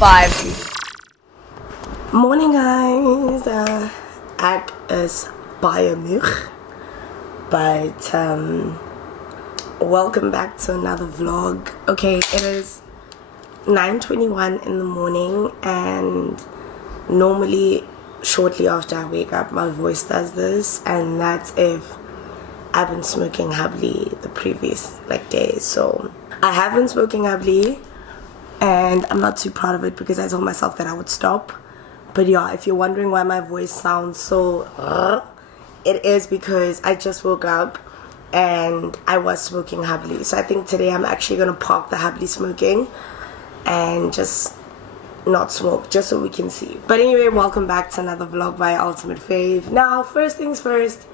5. Morning guys, ek is baie moeg, but welcome back to another vlog. Okay, it is 9:21 in the morning, and normally shortly after I wake up my voice does this, and that's if I've been smoking heavily the previous days. So I have been smoking heavily and I'm not too proud of it because I told myself that I would stop. But yeah, if you're wondering why my voice sounds so it is because I just woke up and I was smoking heavily. So I think today I'm actually gonna park the heavily smoking and just not smoke, just so we can see. But anyway, welcome back to another vlog by Ultimate Fave. Now, first things first,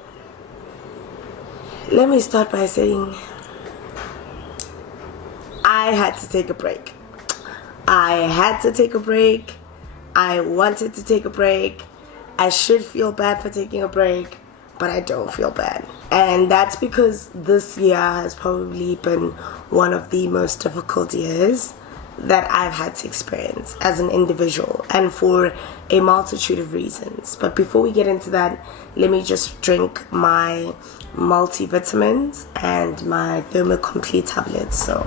let me start by saying I had to take a break. I had to take a break. I wanted to take a break. I should feel bad for taking a break, but I don't feel bad. And that's because this year has probably been one of the most difficult years that I've had to experience as an individual, and for a multitude of reasons. But before we get into that, let me just drink my multivitamins and my Thermocomplete tablets. So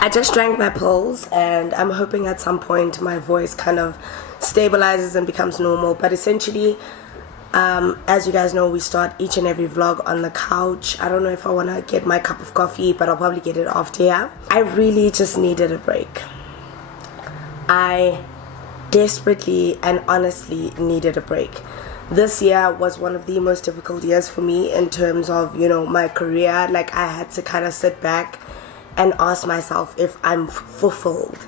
I just drank my pills, and I'm hoping at some point my voice kind of stabilizes and becomes normal. But essentially, as you guys know, we start each and every vlog on the couch. I don't know if I want to get my cup of coffee, but I'll probably get it after. Yeah, I really just needed a break. I desperately and honestly needed a break. This year was one of the most difficult years for me in terms of, my career. Like, I had to kind of sit back and ask myself if I'm fulfilled.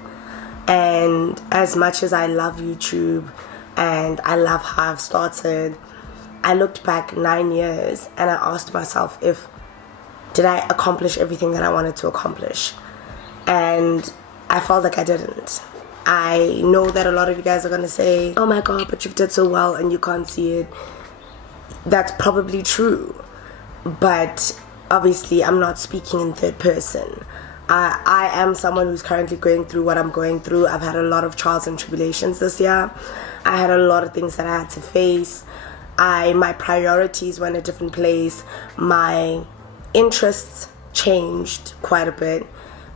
And as much as I love YouTube and I love how I've started, I looked back 9 years and I asked myself did I accomplish everything that I wanted to accomplish? And I felt like I didn't. I know that a lot of you guys are going to say, oh my god, but you've did so well and you can't see it. That's probably true. But obviously I'm not speaking in third person. I am someone who's currently going through what I'm going through. I've had a lot of trials and tribulations this year. I had a lot of things that I had to face. My priorities were in a different place. My interests changed quite a bit.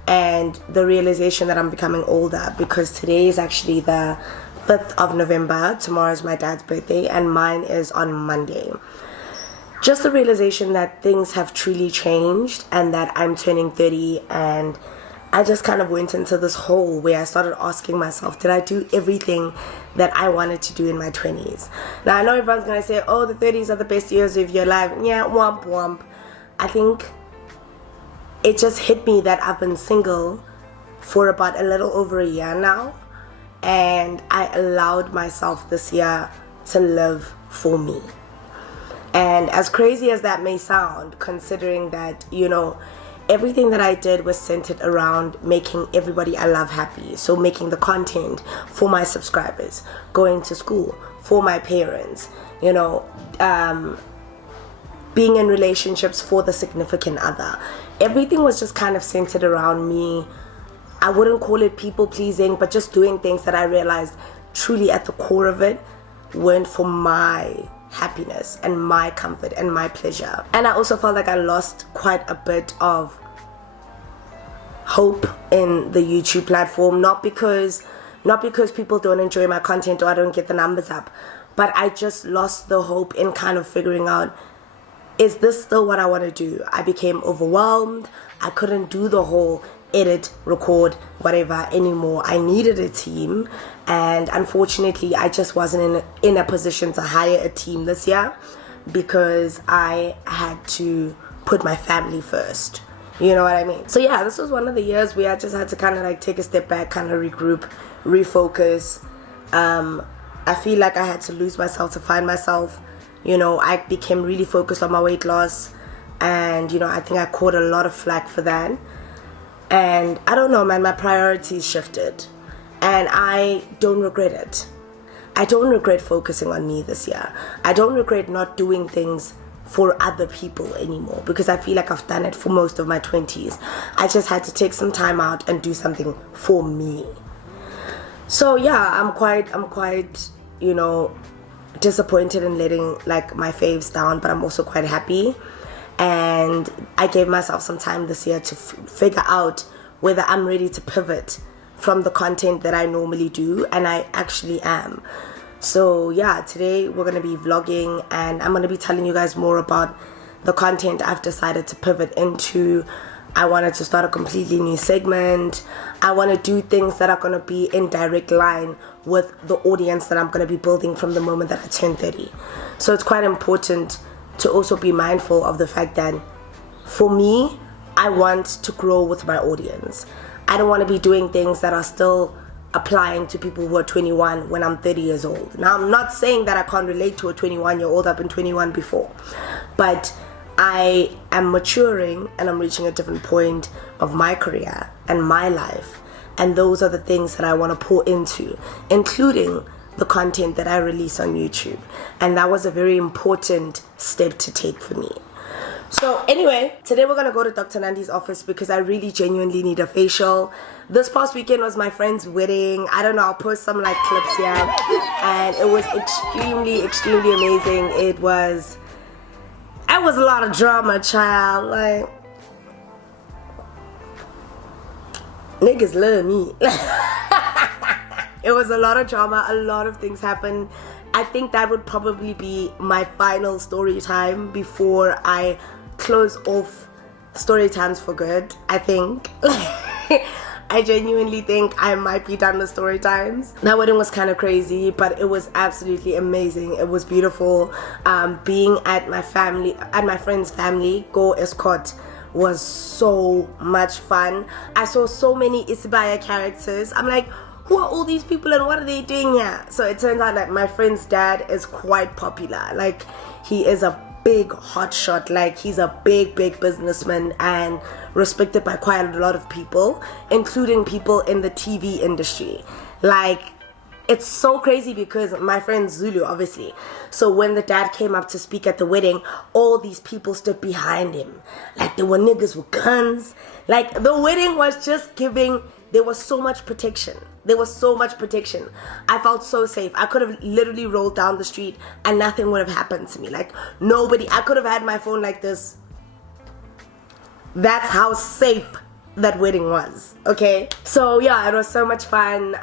And the realization that I'm becoming older, because today is actually the 5th of November. Tomorrow is my dad's birthday and mine is on Monday. Just the realization that things have truly changed and that I'm turning 30, and I just kind of went into this hole where I started asking myself, did I do everything that I wanted to do in my 20s? Now, I know everyone's going to say, oh, the 30s are the best years of your life. Yeah, womp womp. I think it just hit me that I've been single for about a little over a year now, and I allowed myself this year to live for me. And as crazy as that may sound, considering that, everything that I did was centered around making everybody I love happy. So making the content for my subscribers, going to school for my parents, being in relationships for the significant other. Everything was just kind of centered around me. I wouldn't call it people pleasing, but just doing things that I realized truly at the core of it weren't for my happiness and my comfort and my pleasure. And I also felt like I lost quite a bit of hope in the YouTube platform, not because people don't enjoy my content or I don't get the numbers up, but I just lost the hope in kind of figuring out, is this still what I want to do? I became overwhelmed. I couldn't do the whole edit, record, whatever anymore. I needed a team, and unfortunately I just wasn't in a position to hire a team this year because I had to put my family first. You know what I mean? So yeah, this was one of the years where I just had to kind of take a step back, kind of regroup, refocus. I feel like I had to lose myself to find myself. I became really focused on my weight loss, and I think I caught a lot of flack for that. And I don't know, man, my priorities shifted, and I don't regret it. I don't regret focusing on me this year. I don't regret not doing things for other people anymore, because I feel like I've done it for most of my 20s. I just had to take some time out and do something for me. So yeah, I'm quite, you know, disappointed in letting like my faves down, but I'm also quite happy. And I gave myself some time this year to figure out whether I'm ready to pivot from the content that I normally do, and I actually am. So yeah, today we're gonna be vlogging, and I'm gonna be telling you guys more about the content I've decided to pivot into. I wanted to start a completely new segment. I want to do things that are going to be in direct line with the audience that I'm going to be building from the moment that I turn 30. So it's quite important to also be mindful of the fact that for me, I want to grow with my audience. I don't want to be doing things that are still applying to people who are 21 when I'm 30 years old. Now, I'm not saying that I can't relate to a 21-year-old. I've been 21 before. But I am maturing and I'm reaching a different point of my career and my life. And those are the things that I want to pour into, including the content that I release on YouTube. And that was a very important step to take for me. So anyway, today we're going to go to Dr. Nandi's office because I really genuinely need a facial. This past weekend was my friend's wedding. I don't know, I'll post some like clips here. And it was extremely amazing. It was a lot of drama, child. Like, niggas love me. It was a lot of drama, a lot of things happened. I think that would probably be my final story time before I close off story times for good, I think. I genuinely think I might be done with story times. That wedding was kind of crazy, but it was absolutely amazing. It was beautiful. Being at my friend's family, Go Escort, was so much fun. I saw so many Isibaya characters. I'm like, who are all these people and what are they doing here? So it turns out that my friend's dad is quite popular. Like, he is a big hotshot. Like, he's a big businessman and respected by quite a lot of people, including people in the TV industry. Like, it's so crazy because my friend Zulu, obviously. So when the dad came up to speak at the wedding, all these people stood behind him. Like, there were niggas with guns. Like, the wedding was just giving, there was so much protection. There was so much protection. I felt so safe. I could have literally rolled down the street and nothing would have happened to me. Like, nobody, I could have had my phone like this. That's how safe that wedding was, okay? So yeah, it was so much fun.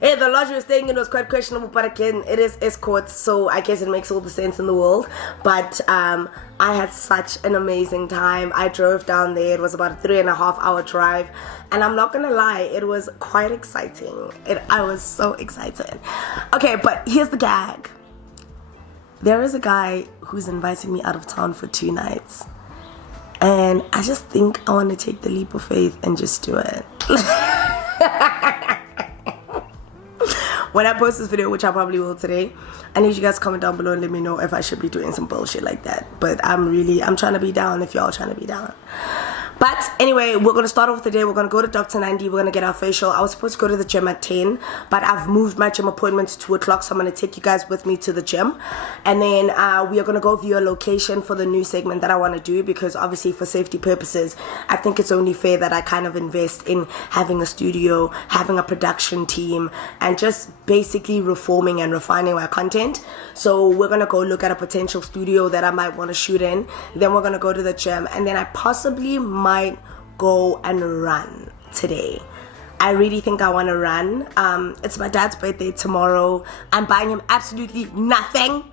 Hey, the lodge we were staying in was quite questionable, but again, it is escorts, so I guess it makes all the sense in the world. But I had such an amazing time. I drove down there. It was about a 3.5 hour drive, and I'm not gonna lie, it was quite exciting. I was so excited. Okay, but here's the gag. There is a guy who's inviting me out of town for 2 nights, and I just think I want to take the leap of faith and just do it. When I post this video, which I probably will today, I need you guys to comment down below and let me know if I should be doing some bullshit like that. But I'm trying to be down if y'all trying to be down. But anyway, we're going to start off the day. We're going to go to Dr. Nandi. We're going to get our facial. I was supposed to go to the gym at 10, but I've moved my gym appointment to 2 o'clock, so I'm going to take you guys with me to the gym. And then we are going to go view a location for the new segment that I want to do, because obviously for safety purposes, I think it's only fair that I kind of invest in having a studio, having a production team, and just basically reforming and refining my content. So we're going to go look at a potential studio that I might want to shoot in. Then we're going to go to the gym, and then I possibly might go and run today. I really think I want to run. It's my dad's birthday tomorrow. I'm buying him absolutely nothing.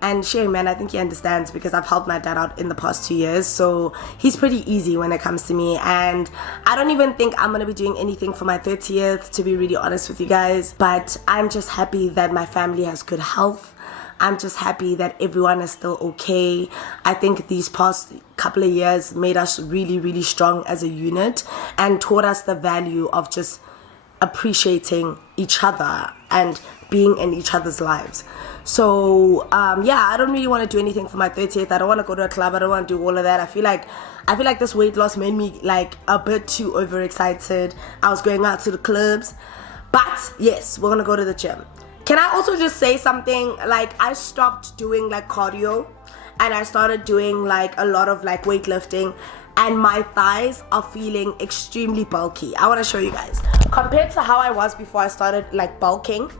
And Shay, man, I think he understands because I've helped my dad out in the past 2 years. So he's pretty easy when it comes to me. And I don't even think I'm going to be doing anything for my 30th, to be really honest with you guys. But I'm just happy that my family has good health. I'm just happy that everyone is still okay. I think these past couple of years made us really strong as a unit and taught us the value of just appreciating each other and being in each other's lives. So yeah, I don't really want to do anything for my 30th. I don't want to go to a club. I don't want to do all of that. I feel like this weight loss made me like a bit too overexcited. I was going out to the clubs. But yes, we're gonna go to the gym. Can I also just say something? Like, I stopped doing like cardio and I started doing like a lot of like weightlifting, and my thighs are feeling extremely bulky. I want to show you guys. Compared to how I was before I started like bulking,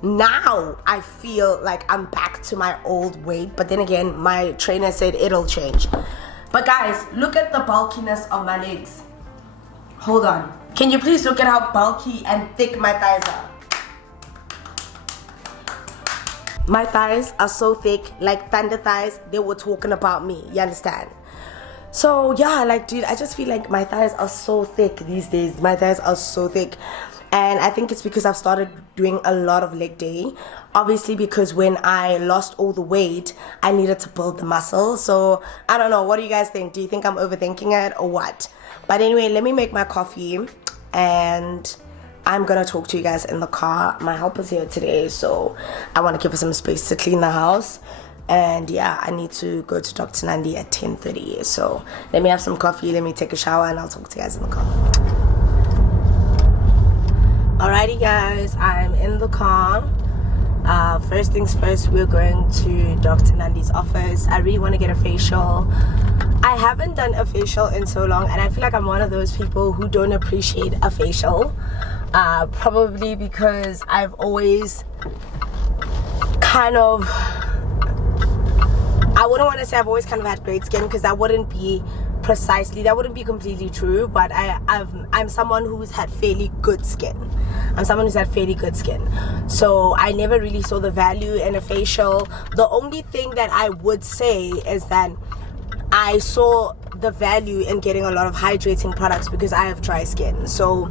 now I feel like I'm back to my old weight, but then again, my trainer said it'll change. But guys, look at the bulkiness of my legs. Hold on. Can you please look at how bulky and thick my thighs are? My thighs are so thick, like thunder thighs. They were talking about me, you understand? So yeah, like dude, I just feel like my thighs are so thick these days. My thighs are so thick. And I think it's because I've started doing a lot of leg day. Obviously because when I lost all the weight, I needed to build the muscle. So I don't know, what do you guys think? Do you think I'm overthinking it or what? But anyway, let me make my coffee and I'm gonna talk to you guys in the car. My helper's here today, so I want to give her some space to clean the house. And yeah, I need to go to Dr. Nandi at 10:30. So let me have some coffee, let me take a shower, and I'll talk to you guys in the car. Alrighty guys, I'm in the car. First things first, we're going to Dr. Nandi's office. I really want to get a facial. I haven't done a facial in so long, and I feel like I'm one of those people who don't appreciate a facial. Probably because I've always kind of, I wouldn't want to say I've always kind of had great skin, because that wouldn't be completely true, but I'm someone who's had fairly good skin. So I never really saw the value in a facial. The only thing that I would say is that I saw the value in getting a lot of hydrating products because I have dry skin. So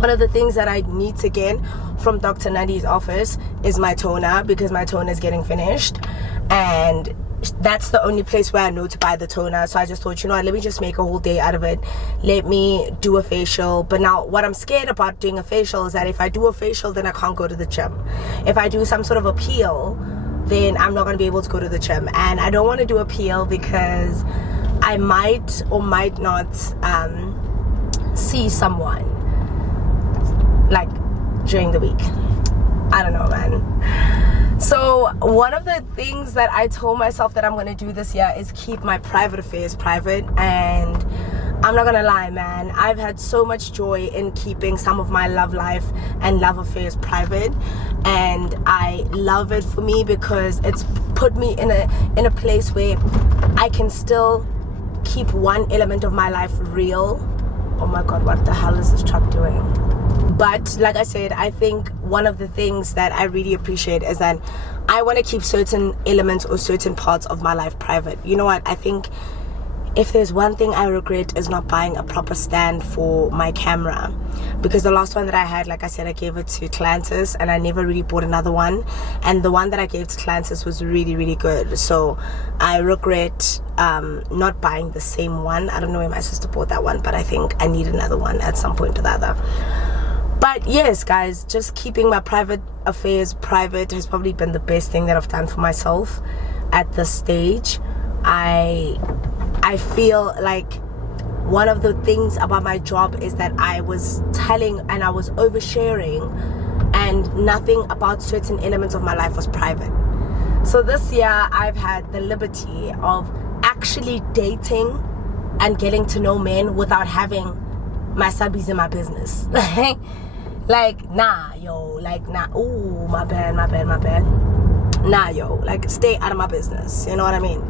one of the things that I need to get from Dr. Nandi's office is my toner, because my toner is getting finished, and that's the only place where I know to buy the toner. So I just thought, you know what, let me just make a whole day out of it. Let me do a facial. But now what I'm scared about doing a facial is that if I do a facial, then I can't go to the gym. If I do some sort of a peel, then I'm not going to be able to go to the gym. And I don't want to do a peel because I might or might not see someone like during the week. I don't know, man. So one of the things that I told myself that I'm going to do this year is keep my private affairs private. And I'm not going to lie, man, I've had so much joy in keeping some of my love life and love affairs private, and I love it for me because it's put me in a place where I can still keep one element of my life real. Oh my god, what the hell is this truck doing? But like I said, I think one of the things that I really appreciate is that I want to keep certain elements or certain parts of my life private. You know what? I think if there's one thing I regret is not buying a proper stand for my camera, because the last one that I had, like I said, I gave it to Clantis and I never really bought another one, and the one that I gave to Clantis was really, really good. So I regret not buying the same one. I don't know where my sister bought that one, but I think I need another one at some point or the other. But yes, guys, just keeping my private affairs private has probably been the best thing that I've done for myself at this stage. I feel like one of the things about my job is that I was telling and I was oversharing, and nothing about certain elements of my life was private. So this year I've had the liberty of actually dating and getting to know men without having my subbies in my business. Like, nah, yo, like, nah, ooh, my bad. Nah, yo, like, stay out of my business, you know what I mean?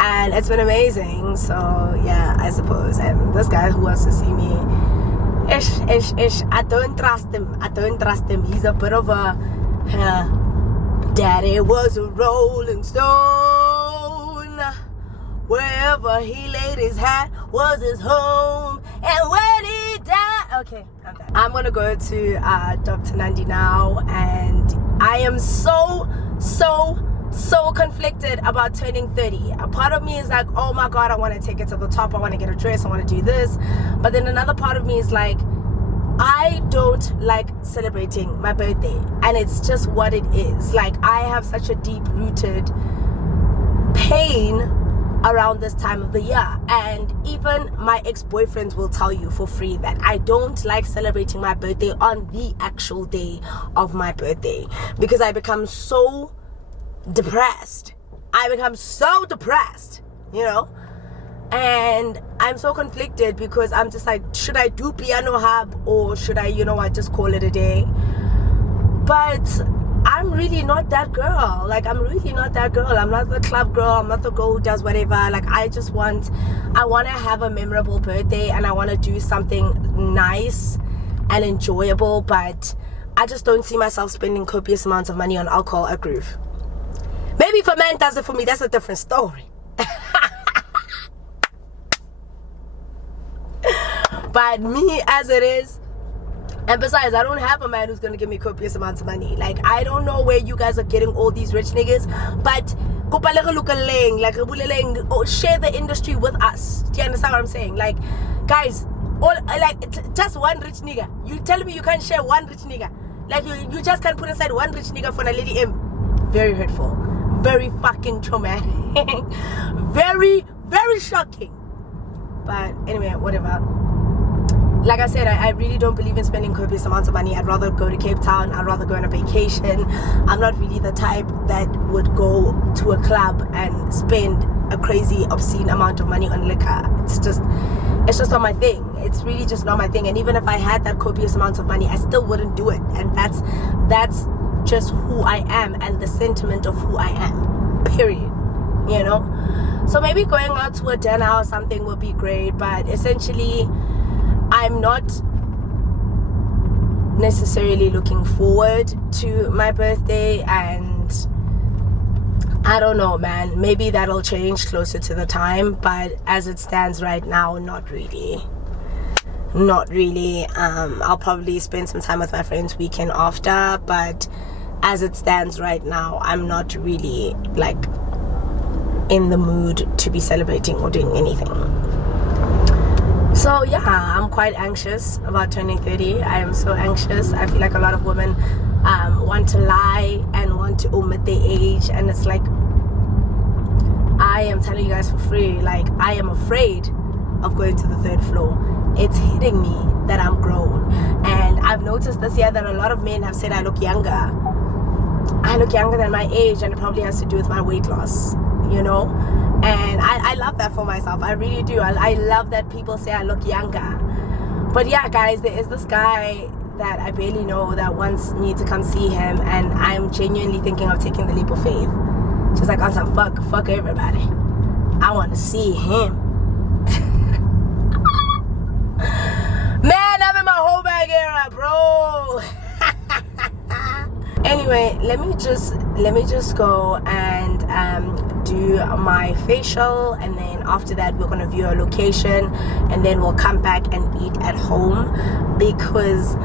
And it's been amazing. So yeah, I suppose. And this guy who wants to see me, I don't trust him. He's a bit of a daddy was a rolling stone. Wherever he laid his hat was his home, and when he died, okay, I'm done. I'm gonna go to Dr. Nandi now, and I am so conflicted about turning 30. A part of me is like, oh my god, I want to take it to the top, I want to get a dress, I want to do this. But then another part of me is like, I don't like celebrating my birthday, and it's just what it is. Like, I have such a deep-rooted pain around this time of the year, and even my ex-boyfriends will tell you for free that I don't like celebrating my birthday on the actual day of my birthday, because I become so depressed, you know. And I'm so conflicted because I'm just like, should I do piano hub or should I, you know what, just call it a day? But I'm really not that girl. Like, I'm really not that girl. I'm not the club girl. I'm not the girl who does whatever. Like, I want to have a memorable birthday, and I want to do something nice and enjoyable, but I just don't see myself spending copious amounts of money on alcohol at Groove. Maybe if a man does it for me, that's a different story. But me as it is, and besides, I don't have a man who's gonna give me copious amounts of money. Like, I don't know where you guys are getting all these rich niggas, but share the industry with us. Do you understand what I'm saying? Like, guys, just one rich nigga. You tell me you can't share one rich nigga. Like, you just can't put aside one rich nigga for Naledi M. Very hurtful. Very fucking traumatic. Very, very shocking. But anyway, whatever. Like I said, I really don't believe in spending copious amounts of money. I'd rather go to Cape Town. I'd rather go on a vacation. I'm not really the type that would go to a club and spend a crazy, obscene amount of money on liquor. It's just not my thing. It's really just not my thing. And even if I had that copious amounts of money, I still wouldn't do it. And that's just who I am and the sentiment of who I am. Period. You know? So maybe going out to a dinner or something would be great, but essentially, I'm not necessarily looking forward to my birthday, and I don't know, man. Maybe that'll change closer to the time, but as it stands right now, not really. Not really. I'll probably spend some time with my friends weekend after, but as it stands right now, I'm not really like in the mood to be celebrating or doing anything. So yeah, I'm quite anxious about turning 30. I am so anxious. I feel like a lot of women want to lie and want to omit their age, and it's like, I am telling you guys for free, like, I am afraid of going to the 3rd floor. It's hitting me that I'm grown, and I've noticed this year that a lot of men have said I look younger. I look younger than my age, and it probably has to do with my weight loss, you know. And I love that for myself. I really do. I love that people say I look younger. But yeah, guys, there is this guy that I barely know that wants me to come see him, and I'm genuinely thinking of taking the leap of faith. Just like on some fuck everybody. I want to see him. Man, I'm in my whole bag era, bro. Anyway, let me just go and do my facial, and then after that we're gonna view a location, and then we'll come back and eat at home, because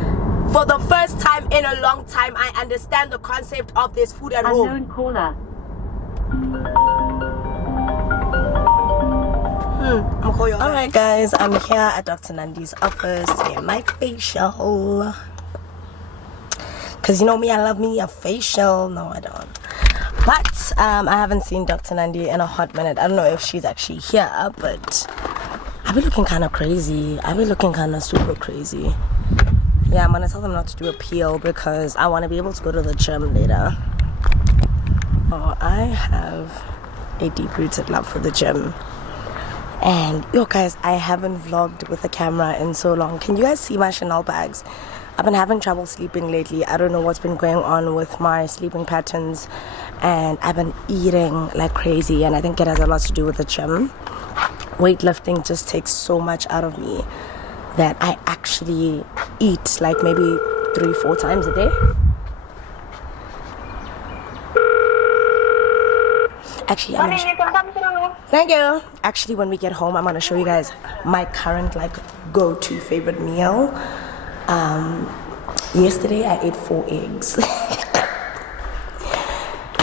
for the first time in a long time I understand the concept of this food at home. Unknown caller. Alright guys, I'm here at Dr. Nandi's office to get my facial. Because you know me, I love me a facial. No, I don't. But I haven't seen Dr. Nandi in a hot minute. I don't know if she's actually here, but I've been looking kind of crazy. I've been looking kind of super crazy. Yeah, I'm going to tell them not to do a peel because I want to be able to go to the gym later. Oh, I have a deep-rooted love for the gym. And, yo guys, I haven't vlogged with a camera in so long. Can you guys see my Chanel bags? I've been having trouble sleeping lately. I don't know what's been going on with my sleeping patterns, and I've been eating like crazy, and I think it has a lot to do with the gym. Weightlifting just takes so much out of me that I actually eat like maybe 3-4 times a day. Actually, thank you. Actually, when we get home, I'm gonna show you guys my current like go-to favorite meal. Yesterday I ate 4 eggs.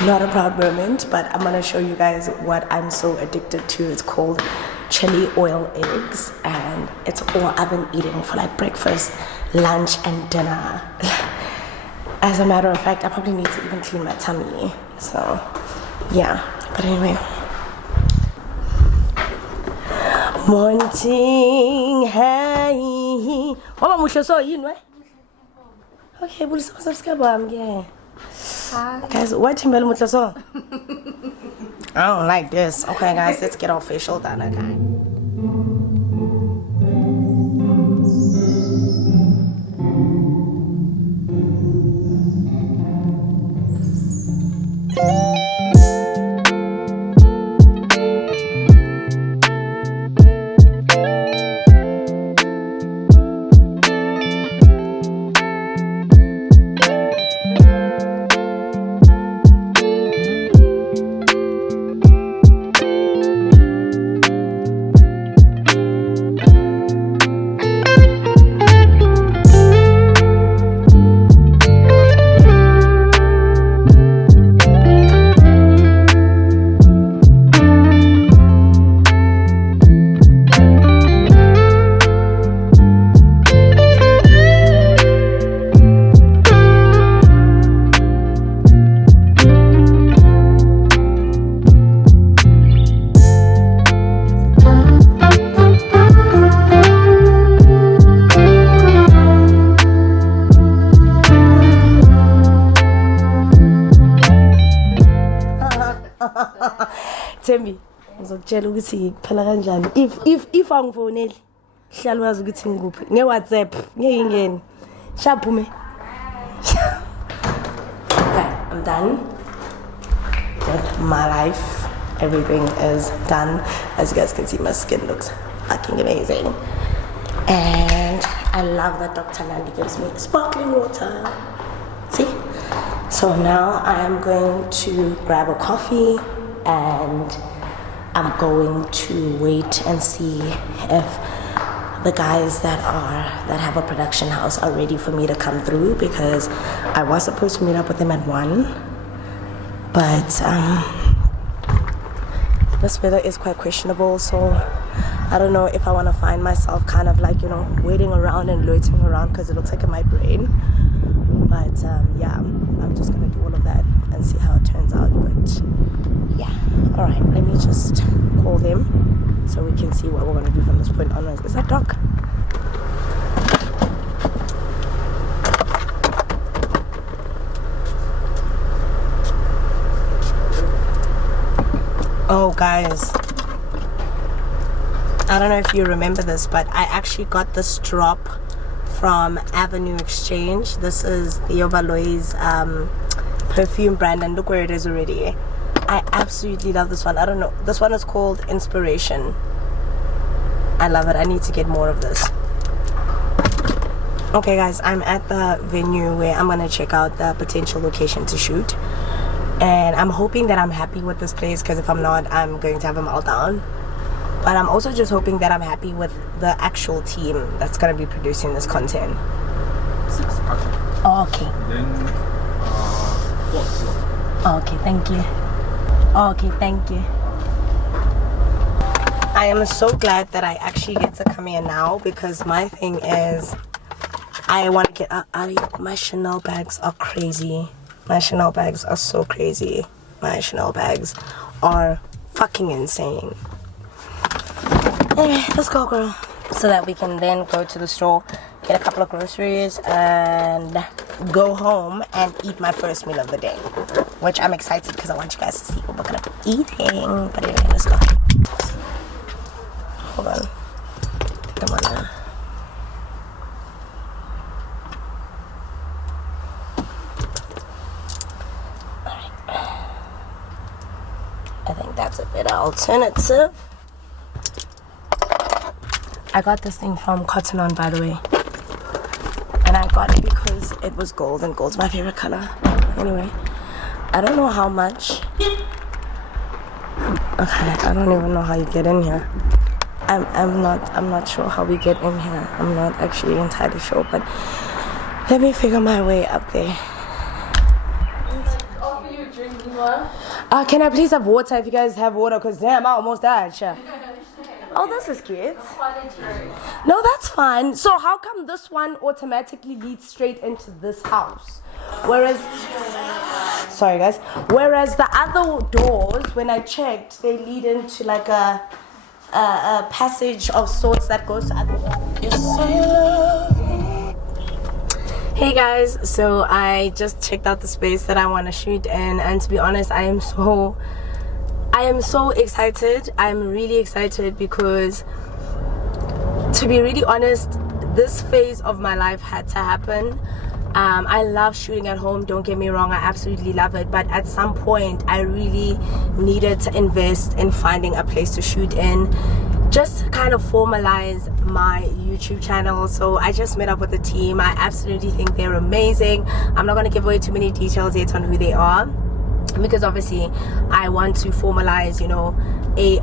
Not a proud moment, but I'm gonna show you guys what I'm so addicted to. It's called chili oil eggs, and it's all I've been eating for like breakfast, lunch, and dinner. As a matter of fact, I probably need to even clean my tummy. So yeah, but anyway. Morning, hey. What about so you know? Okay, we'll subscribe. Yeah. Guys, what team so? I don't like this. Okay, guys, let's get our facial done. Okay. Thembi, ngizokutshela ukuthi kuphela kanjani. If angifoneli, hlala wazi ukuthi ngikuphi. Nge-WhatsApp, ngeke ingene. Shaphume. Okay, I'm done with my life. Everything is done. As you guys can see, my skin looks fucking amazing. And I love that Dr. Naledi gives me sparkling water. See? So now I am going to grab a coffee and I'm going to wait and see if the guys that have a production house are ready for me to come through, because I was supposed to meet up with them at 1, but this weather is quite questionable, so I don't know if I want to find myself kind of like, you know, waiting around and loitering around because it looks like it might rain. But yeah, I'm just gonna do all of that and see how it turns out. But yeah, all right, let me just call them so we can see what we're gonna do from this point onwards. Is that dark? Oh guys, I don't know if you remember this, but I actually got this drop from Avenue Exchange. This is Theo Valois perfume brand, and look where it is already. I absolutely love this one. I don't know, this one is called Inspiration. I love it. I need to get more of this. Okay guys, I'm at the venue where I'm gonna check out the potential location to shoot, and I'm hoping that I'm happy with this place, because if I'm not, I'm going to have a meltdown. But I'm also just hoping that I'm happy with the actual team that's going to be producing this content. 6 o'clock. Oh, okay. Then 4 o'clock. Oh, okay, thank you. Oh, okay, thank you. I am so glad that I actually get to come here now, because my thing is I want to get out of here. My Chanel bags are crazy. My Chanel bags are so crazy. My Chanel bags are fucking insane. Anyway, let's go, girl. So that we can then go to the store, get a couple of groceries, and go home and eat my first meal of the day. Which I'm excited because I want you guys to see what we're gonna be eating. But anyway, let's go. Hold on. Come on now. Alright. I think that's a better alternative. I got this thing from Cotton On, by the way, and I got it because it was gold, and gold's my favorite color. Anyway, I don't know how much. Okay, I don't even know how you get in here. I'm not sure how we get in here. I'm not actually entirely sure, but let me figure my way up there. Offer you a drink, Nima. Can I please have water if you guys have water? Because damn, I almost died. Sure. Oh, this is cute. No, that's fine. So how come this one automatically leads straight into this house? Whereas, sorry guys, whereas the other doors, when I checked, they lead into like a passage of sorts that goes to other doors. Hey guys, so I just checked out the space that I want to shoot in, and to be honest, I am so excited. I'm really excited because, to be really honest, this phase of my life had to happen. I love shooting at home, don't get me wrong, I absolutely love it, but at some point I really needed to invest in finding a place to shoot in, just to kind of formalize my YouTube channel. So I just met up with the team. I absolutely think they're amazing. I'm not going to give away too many details yet on who they are, because obviously I want to formalize, you know, a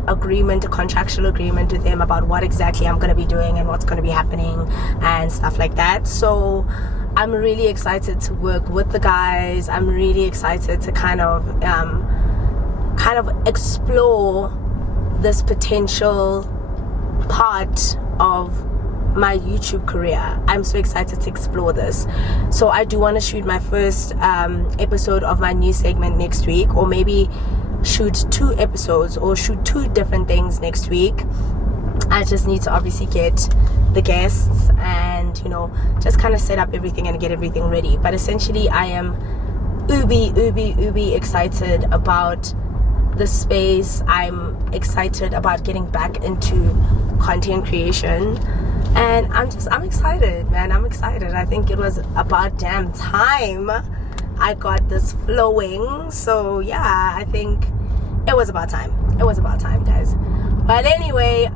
contractual agreement with them about what exactly I'm going to be doing and what's going to be happening and stuff like that. So I'm really excited to work with the guys. I'm really excited to kind of explore this potential part of my YouTube career. I'm so excited to explore this. So I do want to shoot my first episode of my new segment next week, or maybe shoot 2 episodes or shoot 2 different things next week. I just need to obviously get the guests and, you know, just kind of set up everything and get everything ready. But essentially I am ubi excited about the space. I'm excited about getting back into content creation, and I'm excited, man. I'm excited. I think it was about damn time I got this flowing. So yeah, I think it was about time. It was about time, guys. But anyway,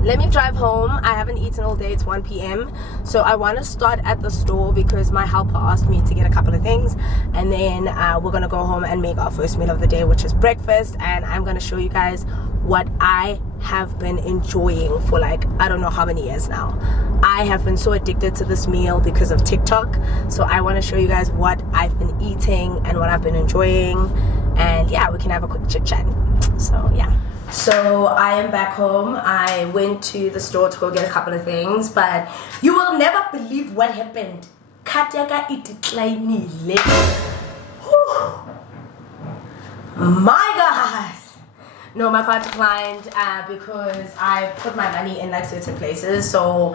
let me drive home. I haven't eaten all day. It's 1 p.m. So I want to start at the store because my helper asked me to get a couple of things, and then we're gonna go home and make our first meal of the day, which is breakfast. And I'm gonna show you guys what I have been enjoying for like I don't know how many years now. I have been so addicted to this meal because of TikTok. So I want to show you guys what I've been eating and what I've been enjoying, and yeah, we can have a quick chit chat. So yeah. So I am back home. I went to the store to go get a couple of things, but you will never believe what happened. Katyaka itiklainile. My God. No, my card declined because I put my money in like certain places. So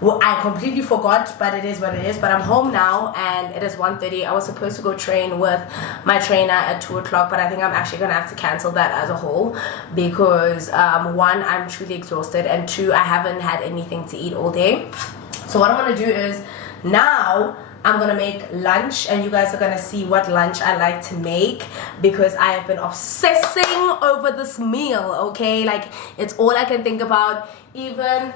I completely forgot, but it is what it is. But I'm home now and it is 1:30. I was supposed to go train with my trainer at 2 o'clock, but I think I'm actually gonna have to cancel that as a whole because one, I'm truly exhausted, and two, I haven't had anything to eat all day. So what I'm gonna do is now I'm gonna make lunch, and you guys are gonna see what lunch I like to make because I have been obsessing over this meal. Okay, like it's all I can think about. Even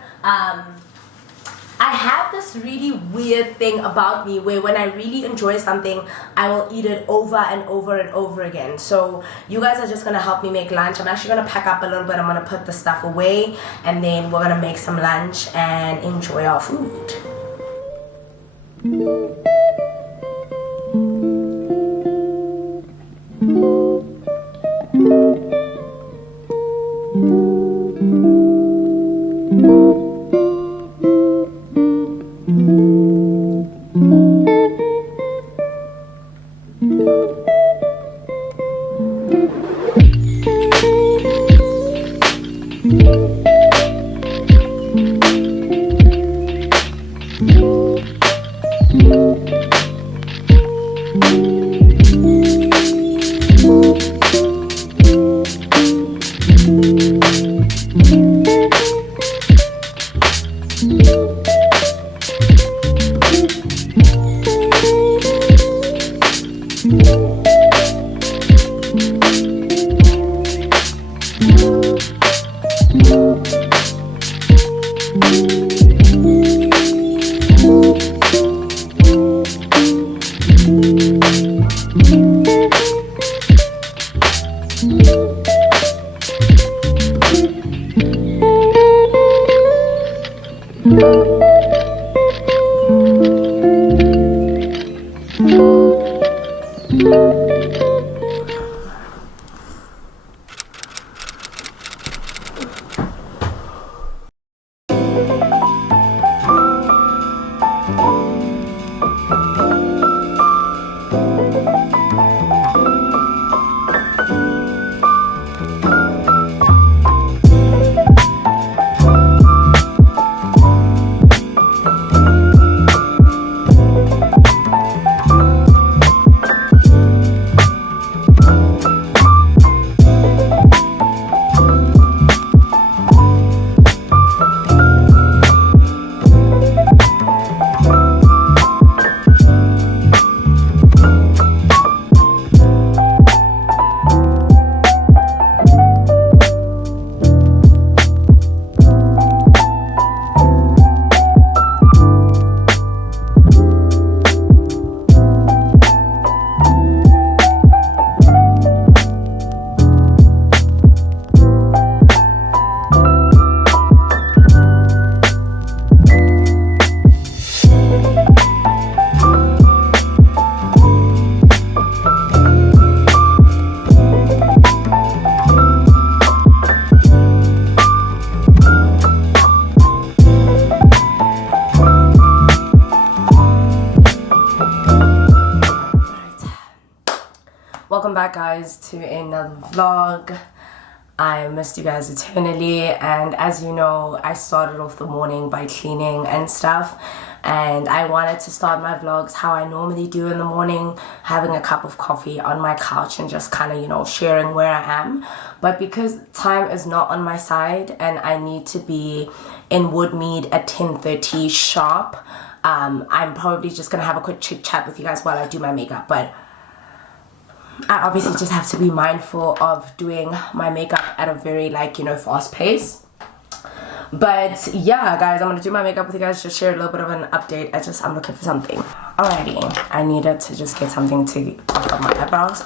I have this really weird thing about me where when I really enjoy something, I will eat it over and over and over again. So you guys are just gonna help me make lunch. I'm actually gonna pack up a little bit. I'm gonna put the stuff away, and then we're gonna make some lunch and enjoy our food. Welcome back, guys, to another vlog. I missed you guys eternally, and as you know, I started off the morning by cleaning and stuff, and I wanted to start my vlogs how I normally do in the morning, having a cup of coffee on my couch and just kind of, you know, sharing where I am. But because time is not on my side and I need to be in Woodmead at 10:30 sharp, I'm probably just gonna have a quick chit chat with you guys while I do my makeup. But I obviously just have to be mindful of doing my makeup at a very, like, you know, fast pace. But yeah, guys, I'm gonna do my makeup with you guys, just share a little bit of an update. I'm looking for something. Alrighty, I needed to just get something to off of my eyebrows.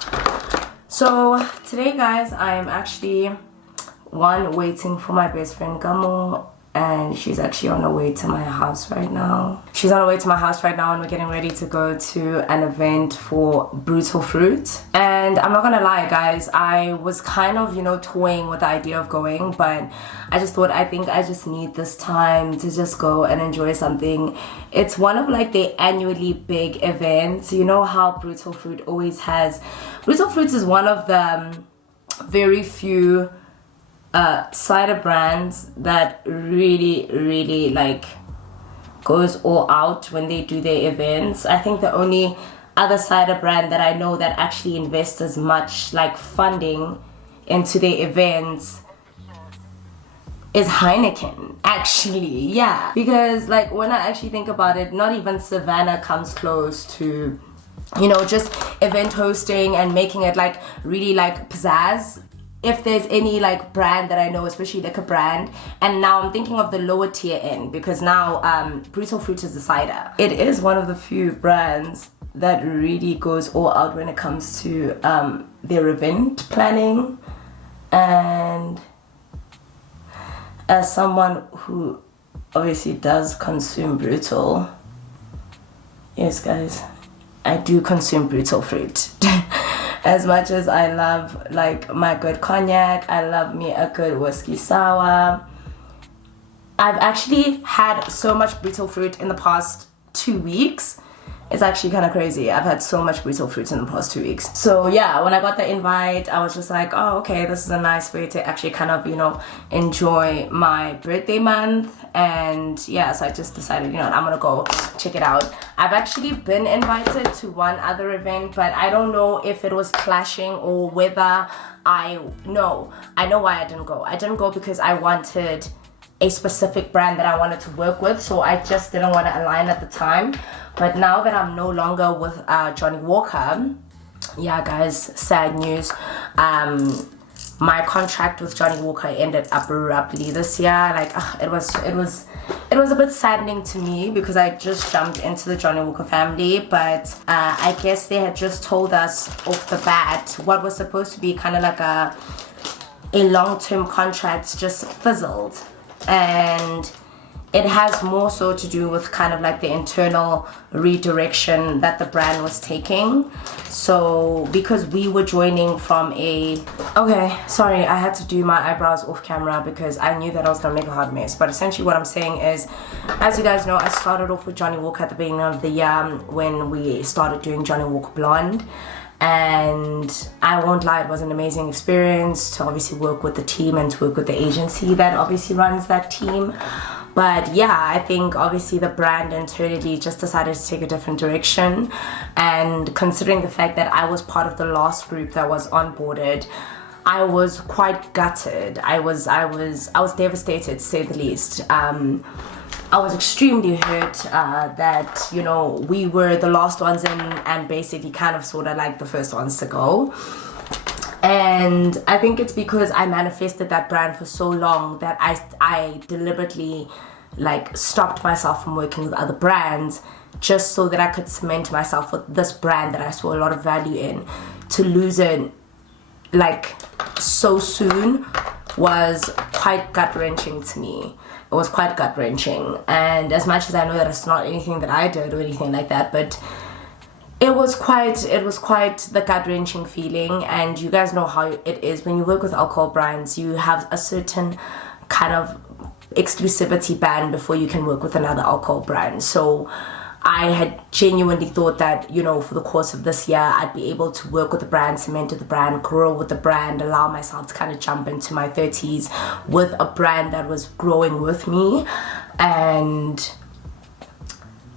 So today, guys, I'm actually waiting for my best friend Gamo, and she's actually on her way to my house right now. She's on her way to my house right now, and we're getting ready to go to an event for Brutal Fruit. And I'm not gonna lie, guys, I was kind of, you know, toying with the idea of going, but I just thought, I think I just need this time to just go and enjoy something. It's one of, like, the annually big events. You know how Brutal Fruit always has. Brutal Fruit is one of the very few cider brands that really like goes all out when they do their events. I think the only other cider brand that I know that actually invests as much, like, funding into their events is Heineken, actually. Yeah, because, like, when I actually think about it, not even Savannah comes close to, you know, just event hosting and making it, like, really, like, pizzazz. If there's any, like, brand that I know, especially like a brand, and now I'm thinking of the lower tier end, because now Brutal Fruit is a cider. It is one of the few brands that really goes all out when it comes to their event planning. And as someone who obviously does consume Brutal, yes, guys, I do consume Brutal Fruit. As much as I love, like, my good cognac, I love me a good whiskey sour. I've actually had so much Brutal Fruit in the past 2 weeks. It's actually kind of crazy. I've had so much Brutal Fruit in the past 2 weeks. So yeah, when I got the invite, I was just like, oh, okay, this is a nice way to actually kind of, you know, enjoy my birthday month. And yeah, so I just decided, you know, I'm gonna go check it out. I've actually been invited to one other event, but I don't know if it was clashing or whether I know why I didn't go. I didn't go because I wanted a specific brand that I wanted to work with, so I just didn't want to align at the time. But now that I'm no longer with Johnny Walker, yeah, guys, sad news. My contract with Johnny Walker ended abruptly this year. Like, it was a bit saddening to me because I just jumped into the Johnny Walker family. But I guess they had just told us off the bat what was supposed to be kind of like a long-term contract just fizzled. And it has more so to do with kind of like the internal redirection that the brand was taking. So because we were joining from okay, sorry, I had to do my eyebrows off camera because I knew that I was gonna make a hot mess. But essentially what I'm saying is, as you guys know, I started off with Johnny Walker at the beginning of the year when we started doing Johnny Walker Blonde. And I won't lie, it was an amazing experience to obviously work with the team and to work with the agency that obviously runs that team. But yeah, I think obviously the brand internally just decided to take a different direction. And considering the fact that I was part of the last group that was onboarded, I was quite gutted. I was devastated, to say the least. I was extremely hurt that, you know, we were the last ones in and basically kind of sort of like the first ones to go. And I think it's because I manifested that brand for so long that I deliberately, like, stopped myself from working with other brands just so that I could cement myself with this brand that I saw a lot of value in. To lose it, like, so soon was quite gut-wrenching to me. It was quite gut-wrenching. And as much as I know that it's not anything that I did or anything like that, but it was quite the gut-wrenching feeling. And you guys know how it is when you work with alcohol brands. You have a certain kind of exclusivity ban before you can work with another alcohol brand. So I had genuinely thought that, you know, for the course of this year, I'd be able to work with the brand, cement with the brand, grow with the brand, allow myself to kind of jump into my 30s with a brand that was growing with me. And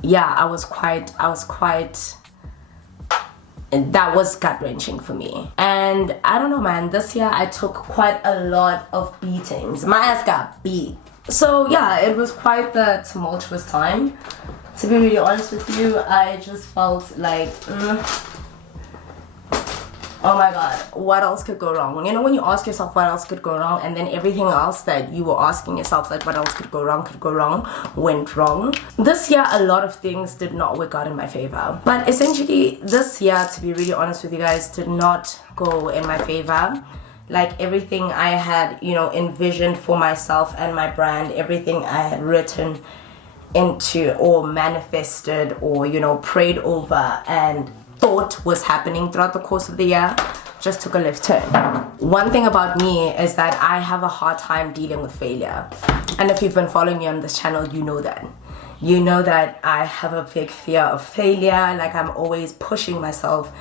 yeah, I was quite, that was gut-wrenching for me. And I don't know, man, this year I took quite a lot of beatings. My ass got beat. So yeah, it was quite the tumultuous time. To be really honest with you, I just felt like, oh my god, what else could go wrong? You know, when you ask yourself what else could go wrong, and then everything else that you were asking yourself, like what else could go wrong, went wrong. This year, a lot of things did not work out in my favor. But essentially, this year, to be really honest with you guys, did not go in my favor. Like everything I had, you know, envisioned for myself and my brand, everything I had written into or manifested or, you know, prayed over and thought was happening throughout the course of the year just took a left turn. One thing about me is that I have a hard time dealing with failure. And if you've been following me on this channel, you know that. You know that I have a big fear of failure. Like I'm always pushing myself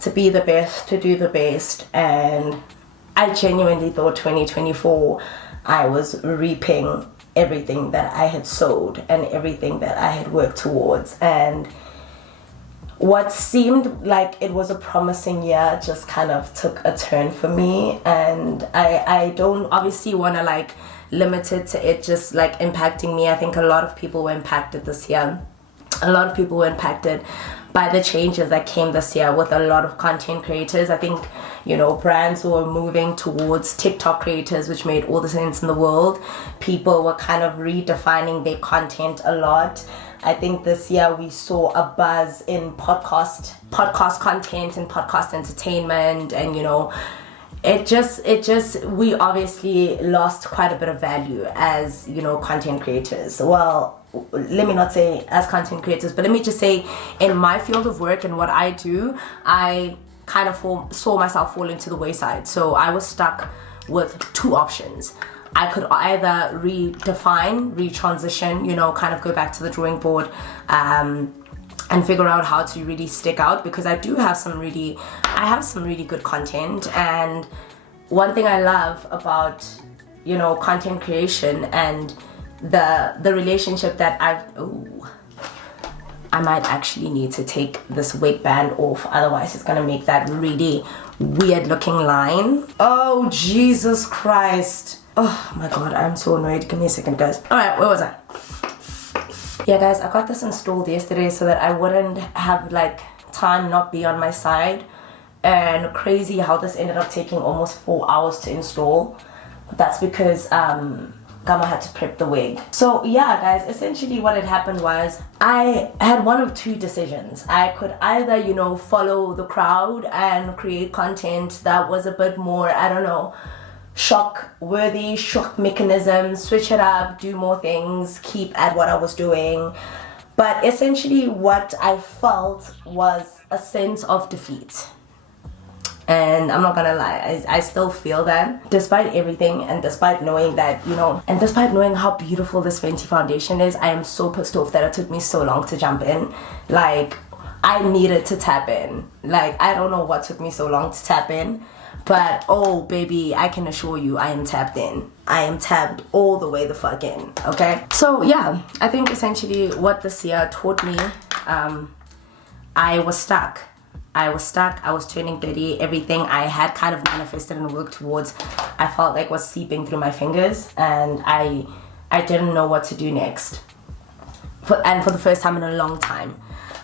to be the best, to do the best. And I genuinely thought 2024, I was reaping everything that I had sowed and everything that I had worked towards. And what seemed like it was a promising year just kind of took a turn for me. And I don't obviously want to like limit it to it just like impacting me. I think a lot of people were impacted this year. A lot of people were impacted by the changes that came this year with a lot of content creators. I think, you know, brands were moving towards TikTok creators, which made all the sense in the world. People were kind of redefining their content a lot. I think this year we saw a buzz in podcast content and podcast entertainment, and you know, we obviously lost quite a bit of value as, you know, content creators. Well, let me not say as content creators, but let me just say in my field of work and what I do, I kind of saw myself fall into the wayside. So I was stuck with two options. I could either redefine, retransition, you know, kind of go back to the drawing board and figure out how to really stick out, because I have some really good content. And one thing I love about, you know, content creation and the relationship that I might actually need to take this wig band off, otherwise it's gonna make that really weird looking line. Oh, Jesus Christ. Oh my god, I'm so annoyed. Give me a second, guys. Alright, where was I? Yeah, guys, I got this installed yesterday so that I wouldn't have like time not be on my side. And crazy how this ended up taking almost 4 hours to install. But that's because Gamma had to prep the wig. So yeah, guys, essentially what had happened was I had one of two decisions. I could either, you know, follow the crowd and create content that was a bit more, I don't know, shock mechanism, switch it up, do more things, keep at what I was doing. But essentially what I felt was a sense of defeat. And I'm not gonna lie, I still feel that despite everything, and despite knowing that, you know, and despite knowing how beautiful this Fenty foundation is, I am so pissed off that it took me so long to jump in. Like, I needed to tap in. Like, I don't know what took me so long to tap in, but oh baby, I can assure you I am tapped in. I am tapped all the way the fuck in, okay? So yeah, I think essentially what this year taught me, I was stuck. I was turning 30. Everything I had kind of manifested and worked towards, I felt like was seeping through my fingers, and I didn't know what to do next. For the first time in a long time.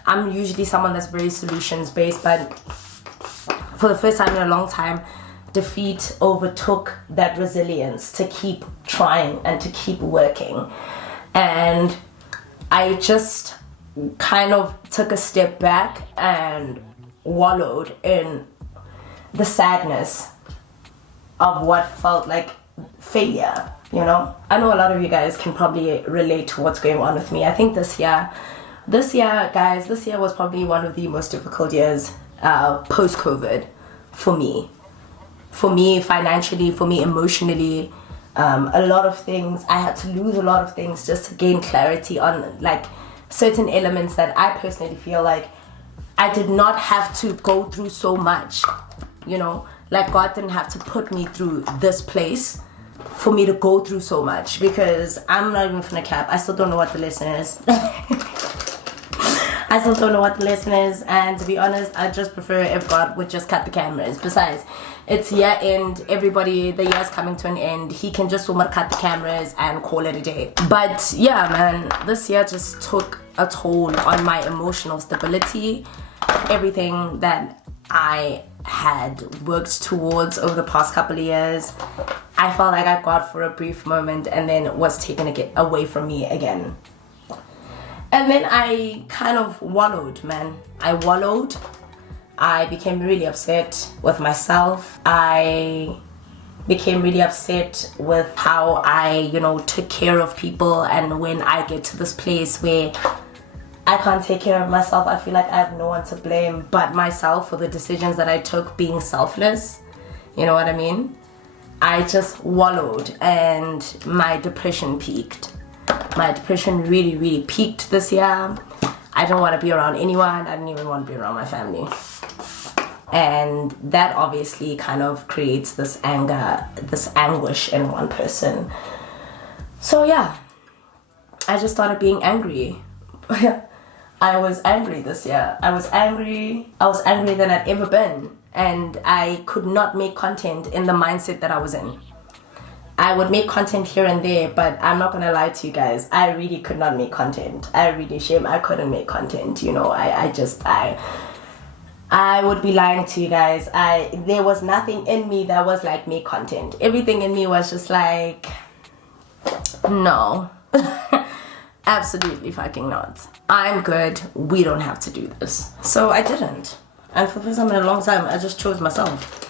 I'm usually someone that's very solutions based, but for the first time in a long time, defeat overtook that resilience to keep trying and to keep working. And I just kind of took a step back and wallowed in the sadness of what felt like failure, you know? I know a lot of you guys can probably relate to what's going on with me. I think this year, guys, this year was probably one of the most difficult years post-COVID for me. For me financially, for me emotionally. A lot of things, I had to lose a lot of things just to gain clarity on like certain elements that I personally feel like I did not have to go through so much, you know? Like God didn't have to put me through this place for me to go through so much, because I'm not even finna cap, I still don't know what the lesson is. I still don't know what the lesson is, and to be honest, I just prefer if God would just cut the cameras. Besides, it's year end, everybody, the year's coming to an end. He can just cut the cameras and call it a day. But yeah, man, this year just took a toll on my emotional stability. Everything that I had worked towards over the past couple of years, I felt like I got for a brief moment and then it was taken away from me again. And then I kind of wallowed, man. I wallowed. I became really upset with myself. I became really upset with how I, took care of people. And when I get to this place where I can't take care of myself, I feel like I have no one to blame but myself for the decisions that I took being selfless. You know what I mean? I just wallowed and my depression peaked. My depression really, really peaked this year. I don't want to be around anyone. I didn't even want to be around my family. And that obviously kind of creates this anger, this anguish in one person. So yeah, I just started being angry. I was angry this year. I was angrier than I'd ever been. And I could not make content in the mindset that I was in. I would make content here and there, but I'm not gonna lie to you guys. I really could not make content. I couldn't make content. I would be lying to you guys. There was nothing in me that was like make content. Everything in me was just like, no. Absolutely fucking not. I'm good. We don't have to do this. So I didn't. And for the first time in a long time, I just chose myself.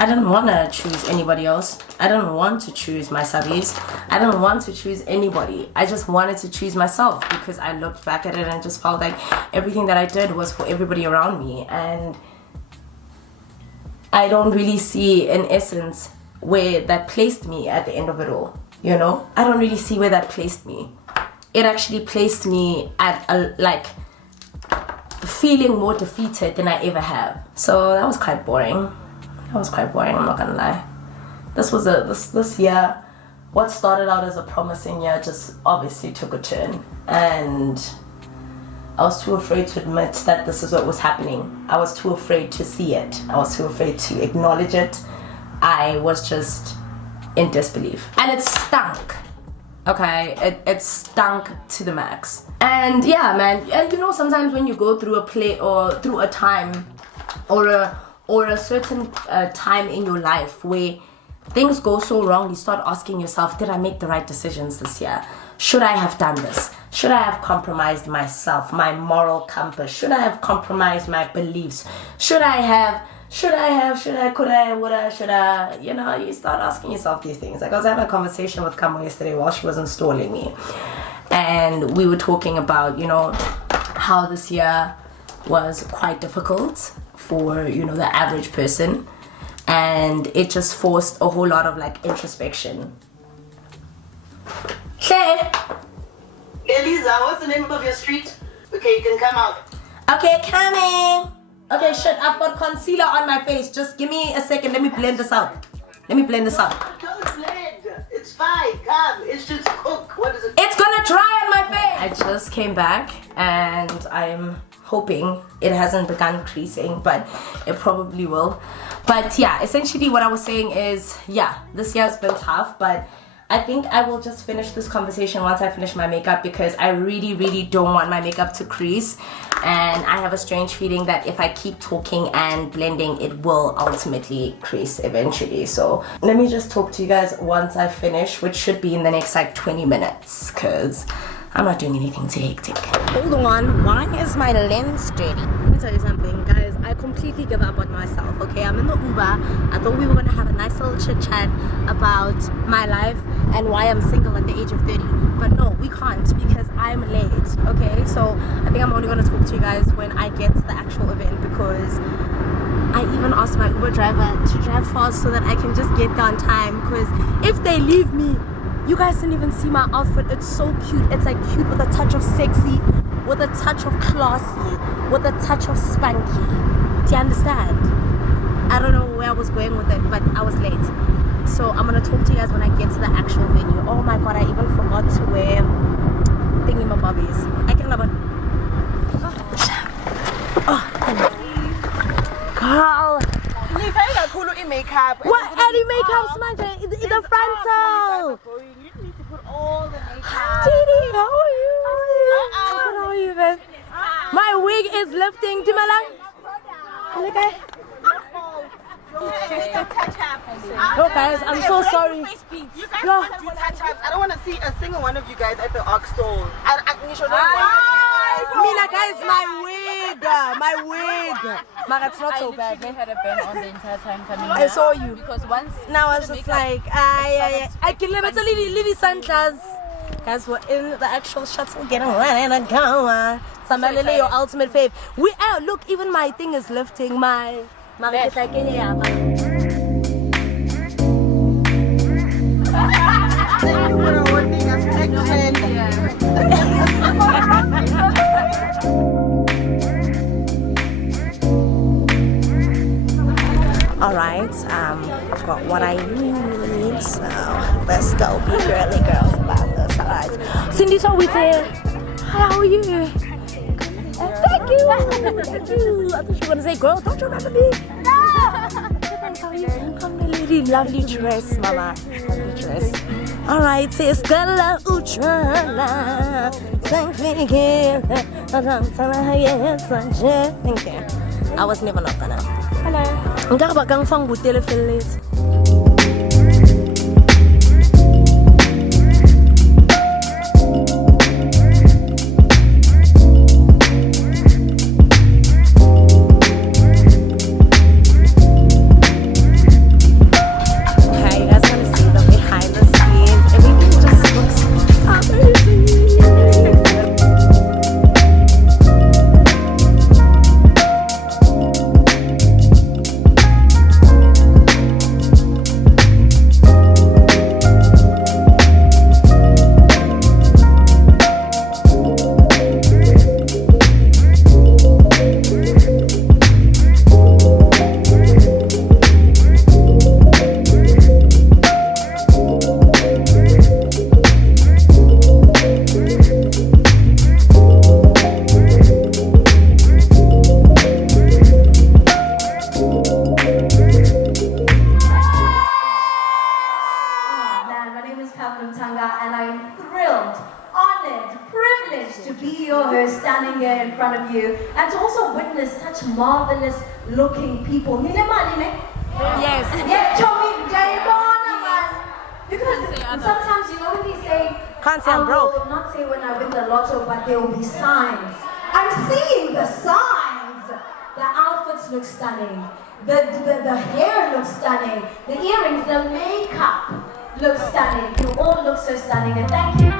I didn't want to choose anybody else. I didn't want to choose my subbies. I didn't want to choose anybody. I just wanted to choose myself because I looked back at it and just felt like everything that I did was for everybody around me. And I don't really see, in essence, where that placed me at the end of it all. I don't really see where that placed me. It actually placed me at feeling more defeated than I ever have. So that was quite boring. I'm not gonna lie. This year, what started out as a promising year just obviously took a turn. And I was too afraid to admit that this is what was happening. I was too afraid to see it. I was too afraid to acknowledge it. I was just in disbelief. And it stunk. Okay, it stunk to the max. And yeah, man, and sometimes when you go through through a time or a certain time in your life where things go so wrong, you start asking yourself, did I make the right decisions this year? Should I have done this? Should I have compromised myself, my moral compass? Should I have compromised my beliefs? Could I, would I, should I? You start asking yourself these things. Like I was having a conversation with Kamo yesterday while she was installing me. And we were talking about, how this year was quite difficult for, the average person. And it just forced a whole lot of introspection. Hey! Eliza, what's the name of your street? Okay, you can come out. Okay, coming! Okay, shit, I've got concealer on my face. Just give me a second, let me blend this out. Don't blend. It's fine, come. It's just cook. What is it? It's gonna dry on my face! I just came back and I'm hoping it hasn't begun creasing, but it probably will. But yeah, essentially what I was saying is, yeah, this year's been tough, but I think I will just finish this conversation once I finish my makeup because I really, really don't want my makeup to crease. And I have a strange feeling that if I keep talking and blending, it will ultimately crease eventually. So let me just talk to you guys once I finish, which should be in the next 20 minutes because I'm not doing anything too hectic. Hold on, why is my lens dirty? Let me tell you something, guys. I completely give up on myself, okay? I'm in the Uber. I thought we were gonna have a nice little chit chat about my life and why I'm single at the age of 30. But no, we can't because I'm late, okay? So I think I'm only gonna talk to you guys when I get to the actual event because I even asked my Uber driver to drive fast so that I can just get there on time because if they leave me, you guys didn't even see my outfit. It's so cute. It's cute with a touch of sexy, with a touch of classy, with a touch of spanky. Do you understand? I don't know where I was going with it, but I was late. So I'm gonna talk to you guys when I get to the actual venue. Oh my god, I even forgot to wear thingy-mabobbies. I can't remember. Girl. Ngifake kakhulu i-makeup. What? Any makeup manje? The frontal. You need to put all the makeup. Titi, how are you? How are you, babe? My wig is lifting. Timala. Okay. Oh guys, I'm so sorry. You guys want to do touch-ups? I don't want to see a single one of you guys at the ox stall. You should know why. Mina guys, my wig. But it's not so bad. I had a pen on the entire time coming I saw you. because once Now I was just like, I can live. It's a Lily Sanchez. Guys, we're in the actual shuttle getting ready to go. Mallela, your ultimate fave. We look, even my thing is lifting. My Alright, got what I need, so let's go be girly girls about this. Alright. Cindy, so we say, how are you? Thank you. I thought you were gonna say, girl, don't you remember me? No. Come lady, lovely dress, mama. Lovely dress. Alright, say Stella Uchala. Thank you. I was never not gonna. Hello. Nka ba kang fang butele felletse. And to also witness such marvelous looking people. Yes. Yeah, because sometimes, you know, when they say, Can't say I'm broke. I will not say when I win the lotto, but there will be signs. I'm seeing the signs. The outfits look stunning. The hair looks stunning. The earrings, the makeup looks stunning. You all look so stunning, and thank you.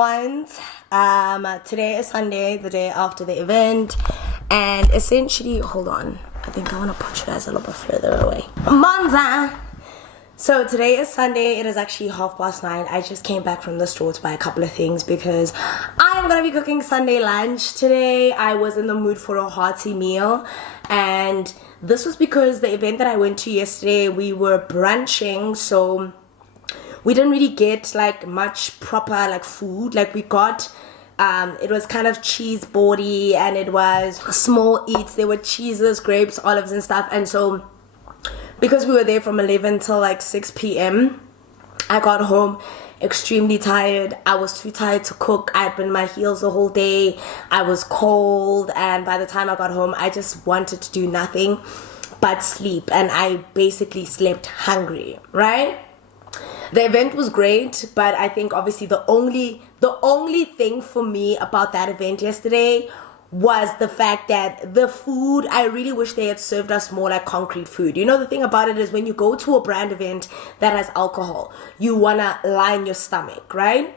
ones. Today is Sunday, the day after the event, and essentially, hold on, I think I want to put you guys a little bit further away. Monza! So today is Sunday, it is actually 9:30. I just came back from the store to buy a couple of things because I am going to be cooking Sunday lunch today. I was in the mood for a hearty meal, and this was because the event that I went to yesterday, we were brunching, so we didn't really get like much proper like food. Like we got it was kind of cheese boardy, and it was small eats. There were cheeses, grapes, olives and stuff. And so because we were there from 11 till like 6 p.m, I got home extremely tired. I was too tired to cook. I had been in my heels the whole day. I was cold, and by the time I got home, I just wanted to do nothing but sleep, and I basically slept hungry, right? The event was great, but I think obviously the only thing for me about that event yesterday was the fact that the food, I really wish they had served us more like concrete food. You know, the thing about it is when you go to a brand event that has alcohol, you wanna line your stomach, right?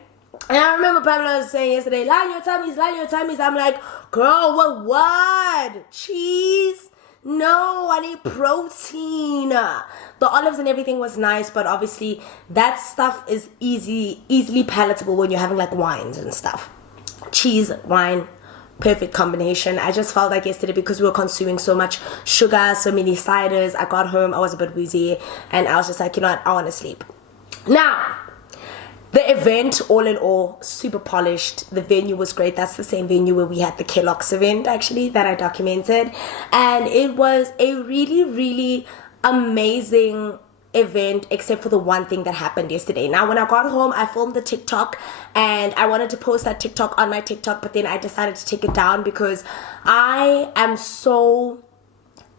And I remember Pamela was saying yesterday, line your tummies, line your tummies. I'm like, girl, what? Cheese? No, I need protein. The olives and everything was nice, but obviously that stuff is easily palatable when you're having like wines and stuff. Cheese, wine, perfect combination. I just felt like yesterday, because we were consuming so much sugar, so many ciders, I got home, I was a bit woozy, and I was just like, you know what, I want to sleep. Now, the event, all in all, super polished. The venue was great. That's the same venue where we had the xoxo event, actually, that I documented. And it was a really, really amazing event, except for the one thing that happened yesterday. Now, when I got home, I filmed the TikTok, and I wanted to post that TikTok on my TikTok, but then I decided to take it down because I am so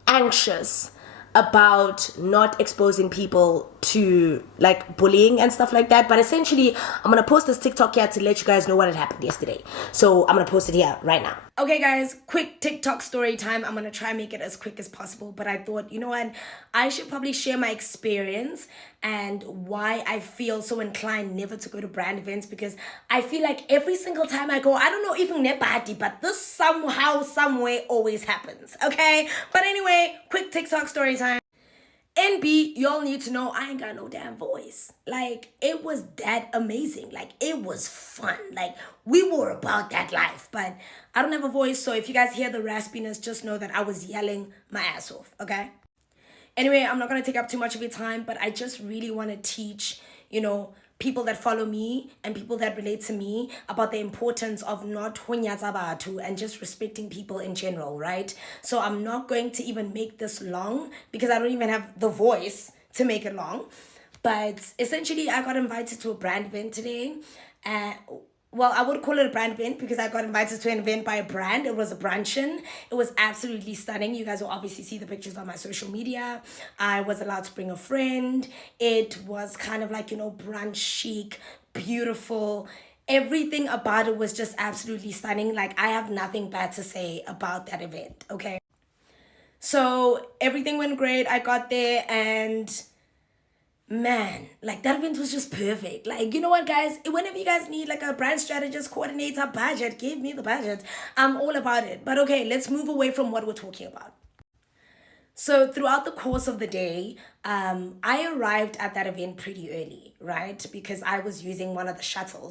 anxious about not exposing people to like bullying and stuff like that. But essentially, I'm gonna post this TikTok here to let you guys know what had happened yesterday. So I'm gonna post it here right now. Okay guys, quick TikTok story time. I'm gonna try and make it as quick as possible, but I thought, you know what, I should probably share my experience and why I feel so inclined never to go to brand events, because I feel like every single time I go, I don't know even nebadi, but this somehow, some way always happens, okay? But anyway, quick TikTok story time. NB, y'all need to know I ain't got no damn voice. Like, it was that amazing. Like, it was fun. Like, we were about that life. But I don't have a voice, so if you guys hear the raspiness, just know that I was yelling my ass off, okay? Anyway, I'm not going to take up too much of your time, but I just really want to teach, you know, people that follow me and people that relate to me about the importance of not hunyatsa batho and just respecting people in general, right? So I'm not going to even make this long because I don't even have the voice to make it long. But essentially, I got invited to a brand event today. Well, I would call it a brand event because I got invited to an event by a brand. It was a bruncheon. It was absolutely stunning. You guys will obviously see the pictures on my social media. I was allowed to bring a friend. It was kind of like, you know, brunch chic, beautiful. Everything about it was just absolutely stunning. Like, I have nothing bad to say about that event, okay? So everything went great. I got there and man, like that event was just perfect. Like, you know what guys, whenever you guys need like a brand strategist, coordinator, budget, give me the budget. I'm all about it. But okay, let's move away from what we're talking about. So throughout the course of the day, I arrived at that event pretty early, right? Because I was using one of the shuttle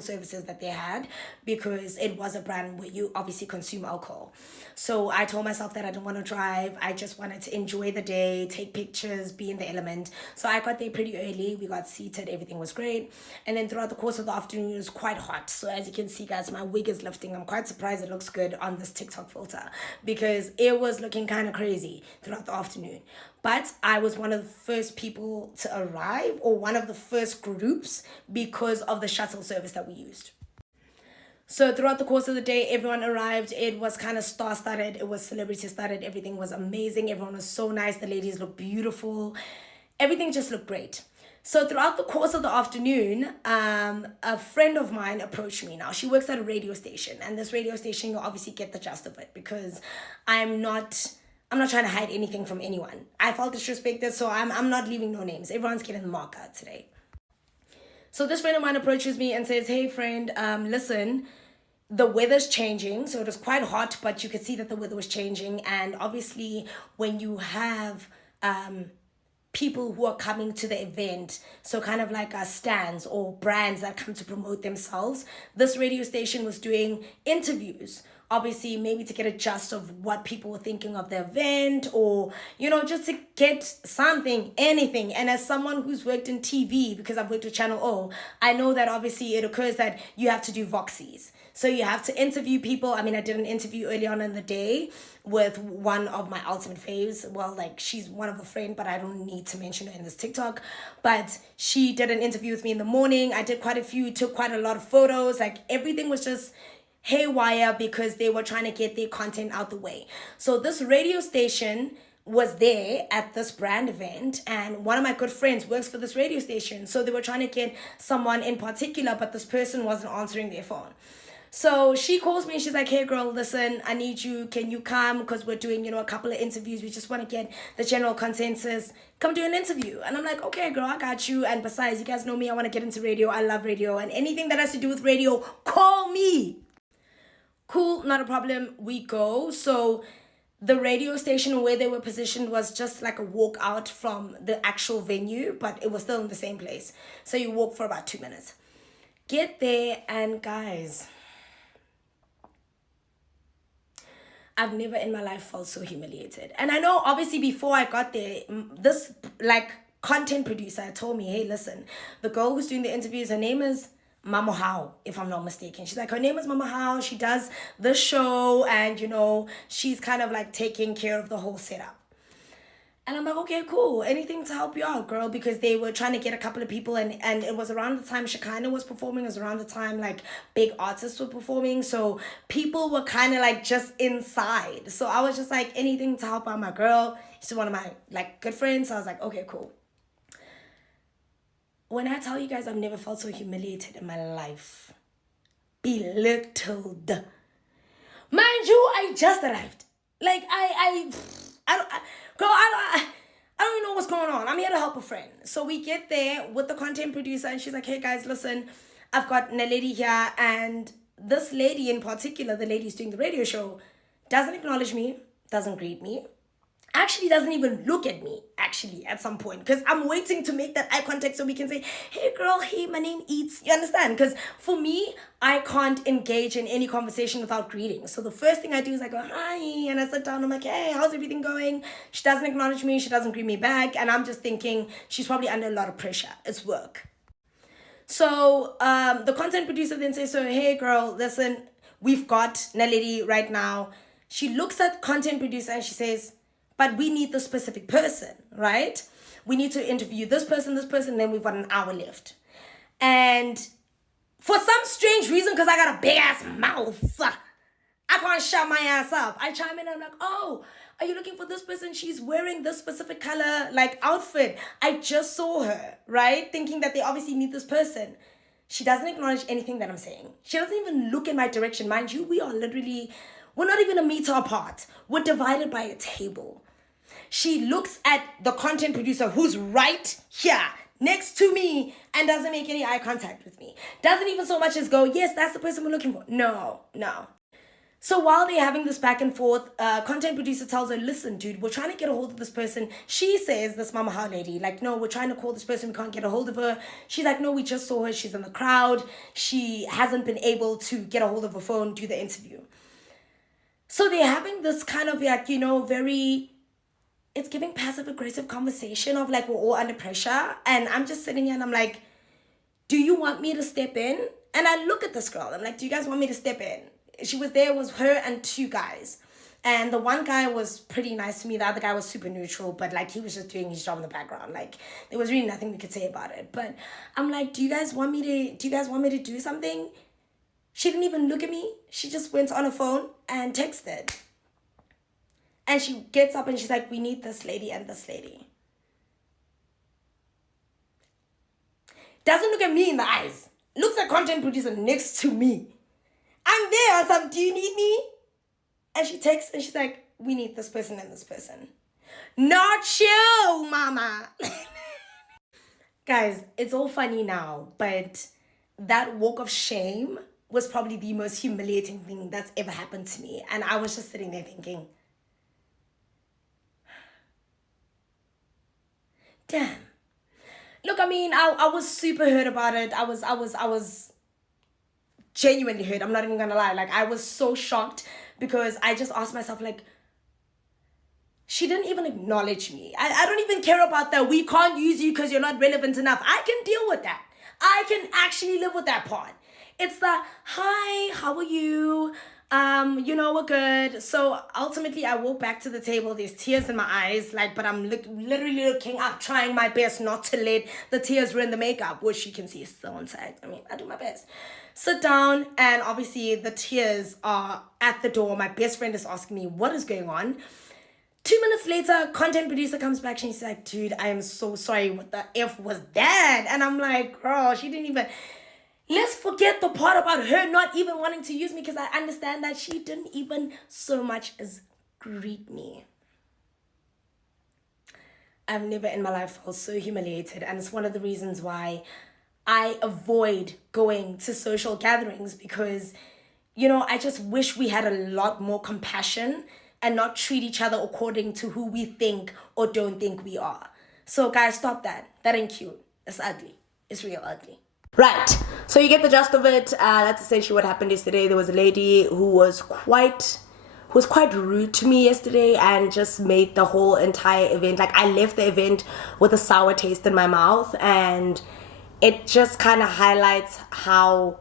services that they had, because it was a brand where you obviously consume alcohol. So I told myself that I didn't want to drive. I just wanted to enjoy the day, take pictures, be in the element. So I got there pretty early. We got seated. Everything was great. And then throughout the course of the afternoon, it was quite hot. So as you can see, guys, my wig is lifting. I'm quite surprised it looks good on this TikTok filter because it was looking kind of crazy throughout the afternoon. But I was one of the first people to arrive, or one of the first groups, because of the shuttle service that we used. So throughout the course of the day, everyone arrived. It was kind of star-studded. It was celebrity-studded. Everything was amazing. Everyone was so nice. The ladies looked beautiful. Everything just looked great. So throughout the course of the afternoon, a friend of mine approached me. Now, she works at a radio station. And this radio station, you'll obviously get the gist of it, because I'm not trying to hide anything from anyone. I felt disrespected, so I'm not leaving no names. Everyone's getting the mark out today. So this friend of mine approaches me and says, hey friend, listen, the weather's changing. So it was quite hot, but you could see that the weather was changing. And obviously when you have people who are coming to the event, so kind of like stands or brands that come to promote themselves, this radio station was doing interviews, obviously maybe to get a gist of what people were thinking of the event, or just to get something, anything. And as someone who's worked in TV, because I've worked with Channel O, I know that obviously it occurs that you have to do voxies, so you have to interview people. I mean, I did an interview early on in the day with one of my ultimate faves. Well, like, she's one of a friend, but I don't need to mention her in this TikTok. But she did an interview with me in the morning. I did quite a few, took quite a lot of photos. Like, everything was just haywire because they were trying to get their content out the way. So this radio station was there at this brand event, and one of my good friends works for this radio station. So they were trying to get someone in particular, but this person wasn't answering their phone. So she calls me and she's like, hey girl, listen, I need you. Can you come? Because we're doing, a couple of interviews. We just want to get the general consensus. Come do an interview. And I'm like, okay, girl, I got you. And besides, you guys know me. I want to get into radio. I love radio. And anything that has to do with radio, call me. Cool, not a problem. We go. So the radio station where they were positioned was just like a walk out from the actual venue, but it was still in the same place. So you walk for about 2 minutes. Get there, and guys, I've never in my life felt so humiliated. And I know obviously before I got there, this content producer told me, hey, listen, the girl who's doing the interviews, her name is Mama How, if I'm not mistaken. She's like, her name is Mama How. She does the show, and she's kind of like taking care of the whole setup. And I'm like, okay, cool. Anything to help you out, girl, because they were trying to get a couple of people, and it was around the time Shekinah was performing. It was around the time like big artists were performing. So people were kind of like just inside. So I was just like, anything to help out my girl. She's one of my like good friends. So I was like, okay, cool. When I tell you guys, I've never felt so humiliated in my life. Belittled. Mind you, I just arrived. Like, I don't even know what's going on. I'm here to help a friend. So we get there with the content producer, and she's like, hey guys, listen, I've got Naledi here, and this lady in particular, the lady who's doing the radio show, doesn't acknowledge me, doesn't greet me, actually doesn't even look at me, actually, at some point, because I'm waiting to make that eye contact so we can say, hey girl, hey, my name Eats. You understand? Because for me, I can't engage in any conversation without greeting. So the first thing I do is I go, hi, and I sit down, I'm like, hey, how's everything going? She doesn't acknowledge me, she doesn't greet me back, and I'm just thinking she's probably under a lot of pressure. It's work. So the content producer then says, so hey girl, listen, we've got Naledi right now. She looks at content producer and she says, but we need the specific person, right? We need to interview this person, then we've got an hour left. And for some strange reason, because I got a big ass mouth, I can't shut my ass up. I chime in and I'm like, oh, are you looking for this person? She's wearing this specific color, like, outfit. I just saw her, right? Thinking that they obviously need this person. She doesn't acknowledge anything that I'm saying. She doesn't even look in my direction. Mind you, we're not even a meter apart. We're divided by a table. She looks at the content producer who's right here next to me and doesn't make any eye contact with me. Doesn't even so much as go, yes, that's the person we're looking for. No. So while they're having this back and forth, content producer tells her, listen, dude, we're trying to get a hold of this person. She says, this Mama How lady, like, no, we're trying to call this person. We can't get a hold of her. She's like, no, we just saw her. She's in the crowd. She hasn't been able to get a hold of her phone, do the interview. So they're having this kind of like, very, it's giving passive aggressive conversation of like, we're all under pressure. And I'm just sitting here and I'm like, do you want me to step in? And I look at this girl. I'm like, do you guys want me to step in? She was there, it was her and two guys. And the one guy was pretty nice to me. The other guy was super neutral, but like he was just doing his job in the background. Like there was really nothing we could say about it. But I'm like, do you guys want me to do something? She didn't even look at me. She just went on her phone and texted. And she gets up and she's like, we need this lady and this lady. Doesn't look at me in the eyes. Looks at content producer next to me. I'm there or something. Do you need me? And she texts and she's like, we need this person and this person. Not you, mama. Guys, it's all funny now, but that walk of shame was probably the most humiliating thing that's ever happened to me. And I was just sitting there thinking, damn. Look, I mean, I was super hurt about it. I was genuinely hurt. I'm not even gonna lie. Like, I was so shocked because I just asked myself, like, she didn't even acknowledge me. I don't even care about that. We can't use you because you're not relevant enough. I can deal with that. I can actually live with that part. It's the, hi, how are you? We're good. So ultimately, I walk back to the table. There's tears in my eyes, but I'm literally looking up, trying my best not to let the tears ruin the makeup, which you can see is still inside. I mean, I do my best. Sit down, and obviously the tears are at the door. My best friend is asking me, what is going on? 2 minutes later, content producer comes back and she's like, dude, I am so sorry. What the F was that? And I'm like, girl, she didn't even... Let's forget the part about her not even wanting to use me, because I understand that she didn't even so much as greet me. I've never in my life felt so humiliated, and it's one of the reasons why I avoid going to social gatherings, because, I just wish we had a lot more compassion and not treat each other according to who we think or don't think we are. So guys, stop that. That ain't cute. It's ugly. It's real ugly. Right, so you get the gist of it. That's essentially what happened yesterday. There was a lady who was quite rude to me yesterday and just made the whole entire event, I left the event with a sour taste in my mouth, and it just kind of highlights how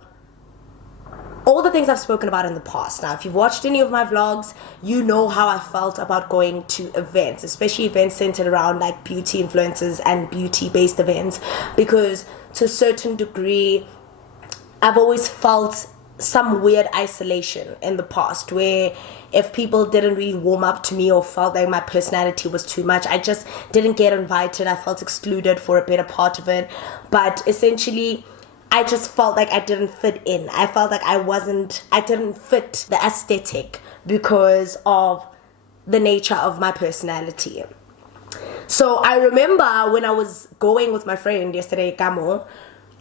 all the things I've spoken about in the past. Now, if you've watched any of my vlogs, you know how I felt about going to events, especially events centered around beauty influencers and beauty-based events, because to a certain degree, I've always felt some weird isolation in the past, where if people didn't really warm up to me or felt like my personality was too much, I just didn't get invited. I felt excluded for a better part of it. But essentially, I just felt like I didn't fit in. I felt like I didn't fit the aesthetic because of the nature of my personality. So I remember when I was going with my friend yesterday, Gamo,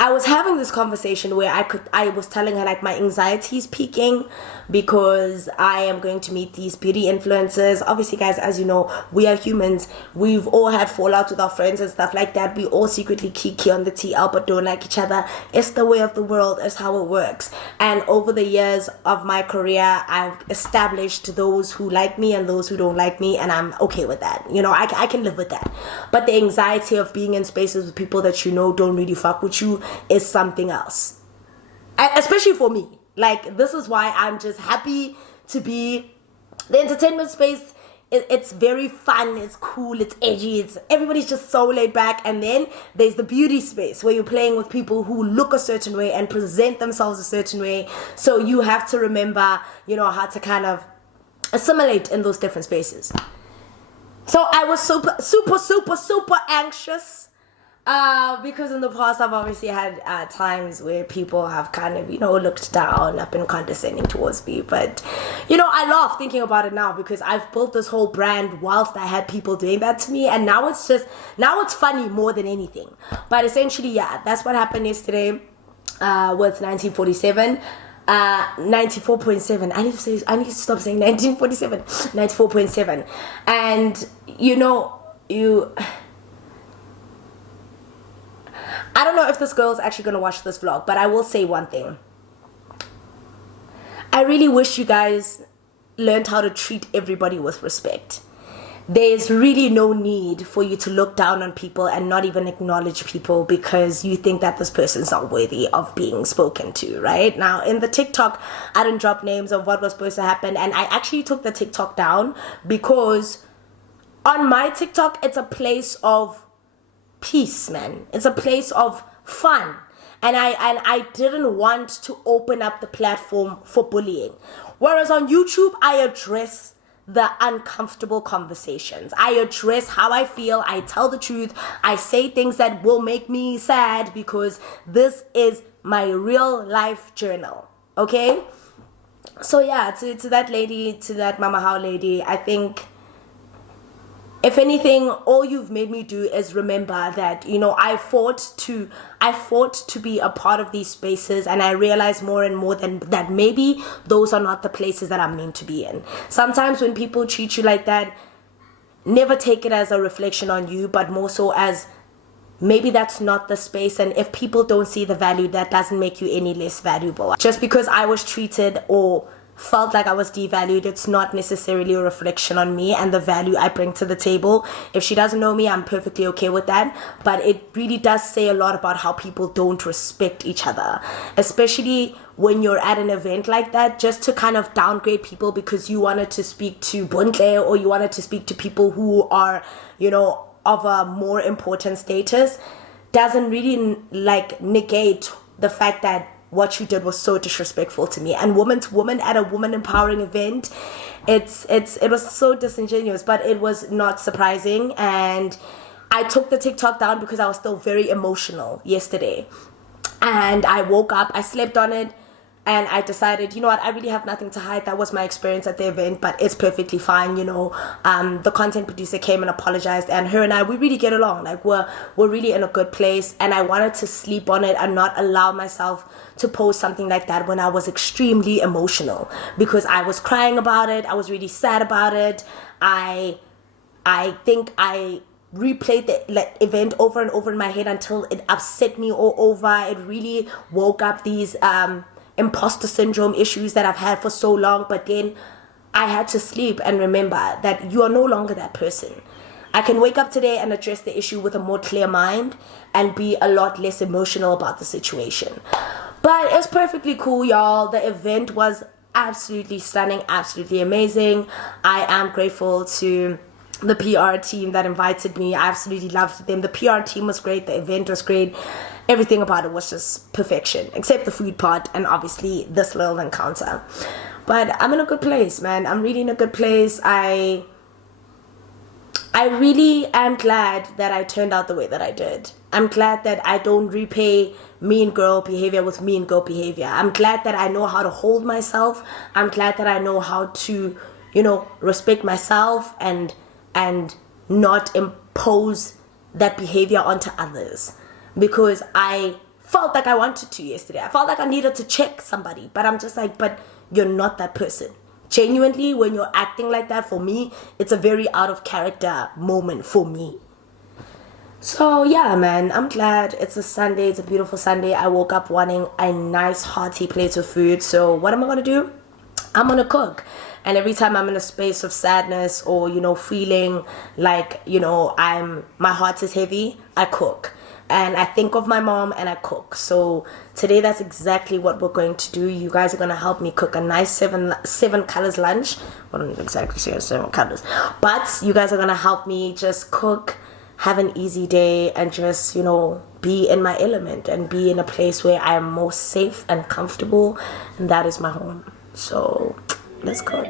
I was having this conversation where I was telling her my anxiety is peaking because I am going to meet these beauty influencers. Obviously, guys, as you know, we are humans. We've all had fallouts with our friends and stuff like that. We all secretly kiki on the TL but don't like each other. It's the way of the world. It's how it works. And over the years of my career, I've established those who like me and those who don't like me, and I'm okay with that. I can live with that. But the anxiety of being in spaces with people that don't really fuck with you is something else, especially for me. This is why I'm just happy to be the entertainment space. It's very fun, it's cool, it's edgy, everybody's just so laid back. And then there's the beauty space where you're playing with people who look a certain way and present themselves a certain way, so you have to remember how to kind of assimilate in those different spaces. So I was super anxious because in the past I've obviously had times where people have kind of looked down, have been condescending towards me, but I laugh thinking about it now, because I've built this whole brand whilst I had people doing that to me, and now it's funny more than anything. But essentially, yeah, that's what happened yesterday with 1947. 94.7. I need to stop saying 1947. 94.7. And I don't know if this girl's actually gonna watch this vlog, but I will say one thing. I really wish you guys learned how to treat everybody with respect. There's really no need for you to look down on people and not even acknowledge people because you think that this person's not worthy of being spoken to, right? Now, in the TikTok, I didn't drop names of what was supposed to happen, and I actually took the TikTok down because on my TikTok, it's a place of peace, man. It's a place of fun. And I didn't want to open up the platform for bullying. Whereas on YouTube, I address the uncomfortable conversations. I address how I feel. I tell the truth. I say things that will make me sad because this is my real life journal. Okay? So yeah, to that lady, to that Mama How lady, I think if anything, all you've made me do is remember that, you know, I fought to be a part of these spaces, and I realize more and more that maybe those are not the places that I'm meant to be in. Sometimes when people treat you like that, never take it as a reflection on you, but more so as maybe that's not the space. And if people don't see the value, that doesn't make you any less valuable. Just because I was treated or felt like I was devalued, it's not necessarily a reflection on me and the value I bring to the table. If she doesn't know me, I'm perfectly okay with that, but it really does say a lot about how people don't respect each other, especially when you're at an event like that. Just to kind of downgrade people because you wanted to speak to bruncheon or you wanted to speak to people who are, you know, of a more important status, doesn't really like negate the fact that what you did was so disrespectful to me. And woman to woman at a woman empowering event, it was so disingenuous, but it was not surprising. And I took the TikTok down because I was still very emotional yesterday. And I woke up, I slept on it, and I decided, you know what, I really have nothing to hide. That was my experience at the event, but it's perfectly fine, you know. The content producer came and apologized, and her and I, we really get along. Like, we're really in a good place, and I wanted to sleep on it and not allow myself to post something like that when I was extremely emotional, because I was crying about it. I was really sad about it. I think I replayed the event over and over in my head until it upset me all over. It really woke up these imposter syndrome issues that I've had for so long. But then I had to sleep and remember that you are no longer that person. I can wake up today and address the issue with a more clear mind and be a lot less emotional about the situation. But it's perfectly cool, y'all. The event was absolutely stunning, absolutely amazing. I am grateful to the PR team that invited me. I absolutely loved them. The PR team was great. The event was great. Everything about it was just perfection, except the food part and obviously this little encounter. But I'm in a good place, man. I'm really in a good place. I really am glad that I turned out the way that I did. I'm glad that I don't repay mean girl behavior with mean girl behavior. I'm glad that I know how to hold myself. I'm glad that I know how to, you know, respect myself and not impose that behavior onto others. Because I felt like I wanted to yesterday. I felt like I needed to check somebody. But I'm just like, but you're not that person. Genuinely, when you're acting like that, for me, it's a very out of character moment for me. So yeah, man, I'm glad. It's a Sunday. It's a beautiful Sunday. I woke up wanting a nice hearty plate of food. So what am I gonna do? I'm gonna cook. And every time I'm in a space of sadness or, you know, feeling like, you know, my heart is heavy, I cook. And I think of my mom and I cook. So today that's exactly what we're going to do. You guys are going to help me cook a nice seven colors lunch. I don't exactly say 7 colors. But you guys are going to help me just cook, have an easy day, and just, you know, be in my element and be in a place where I am most safe and comfortable. And that is my home. So let's cook.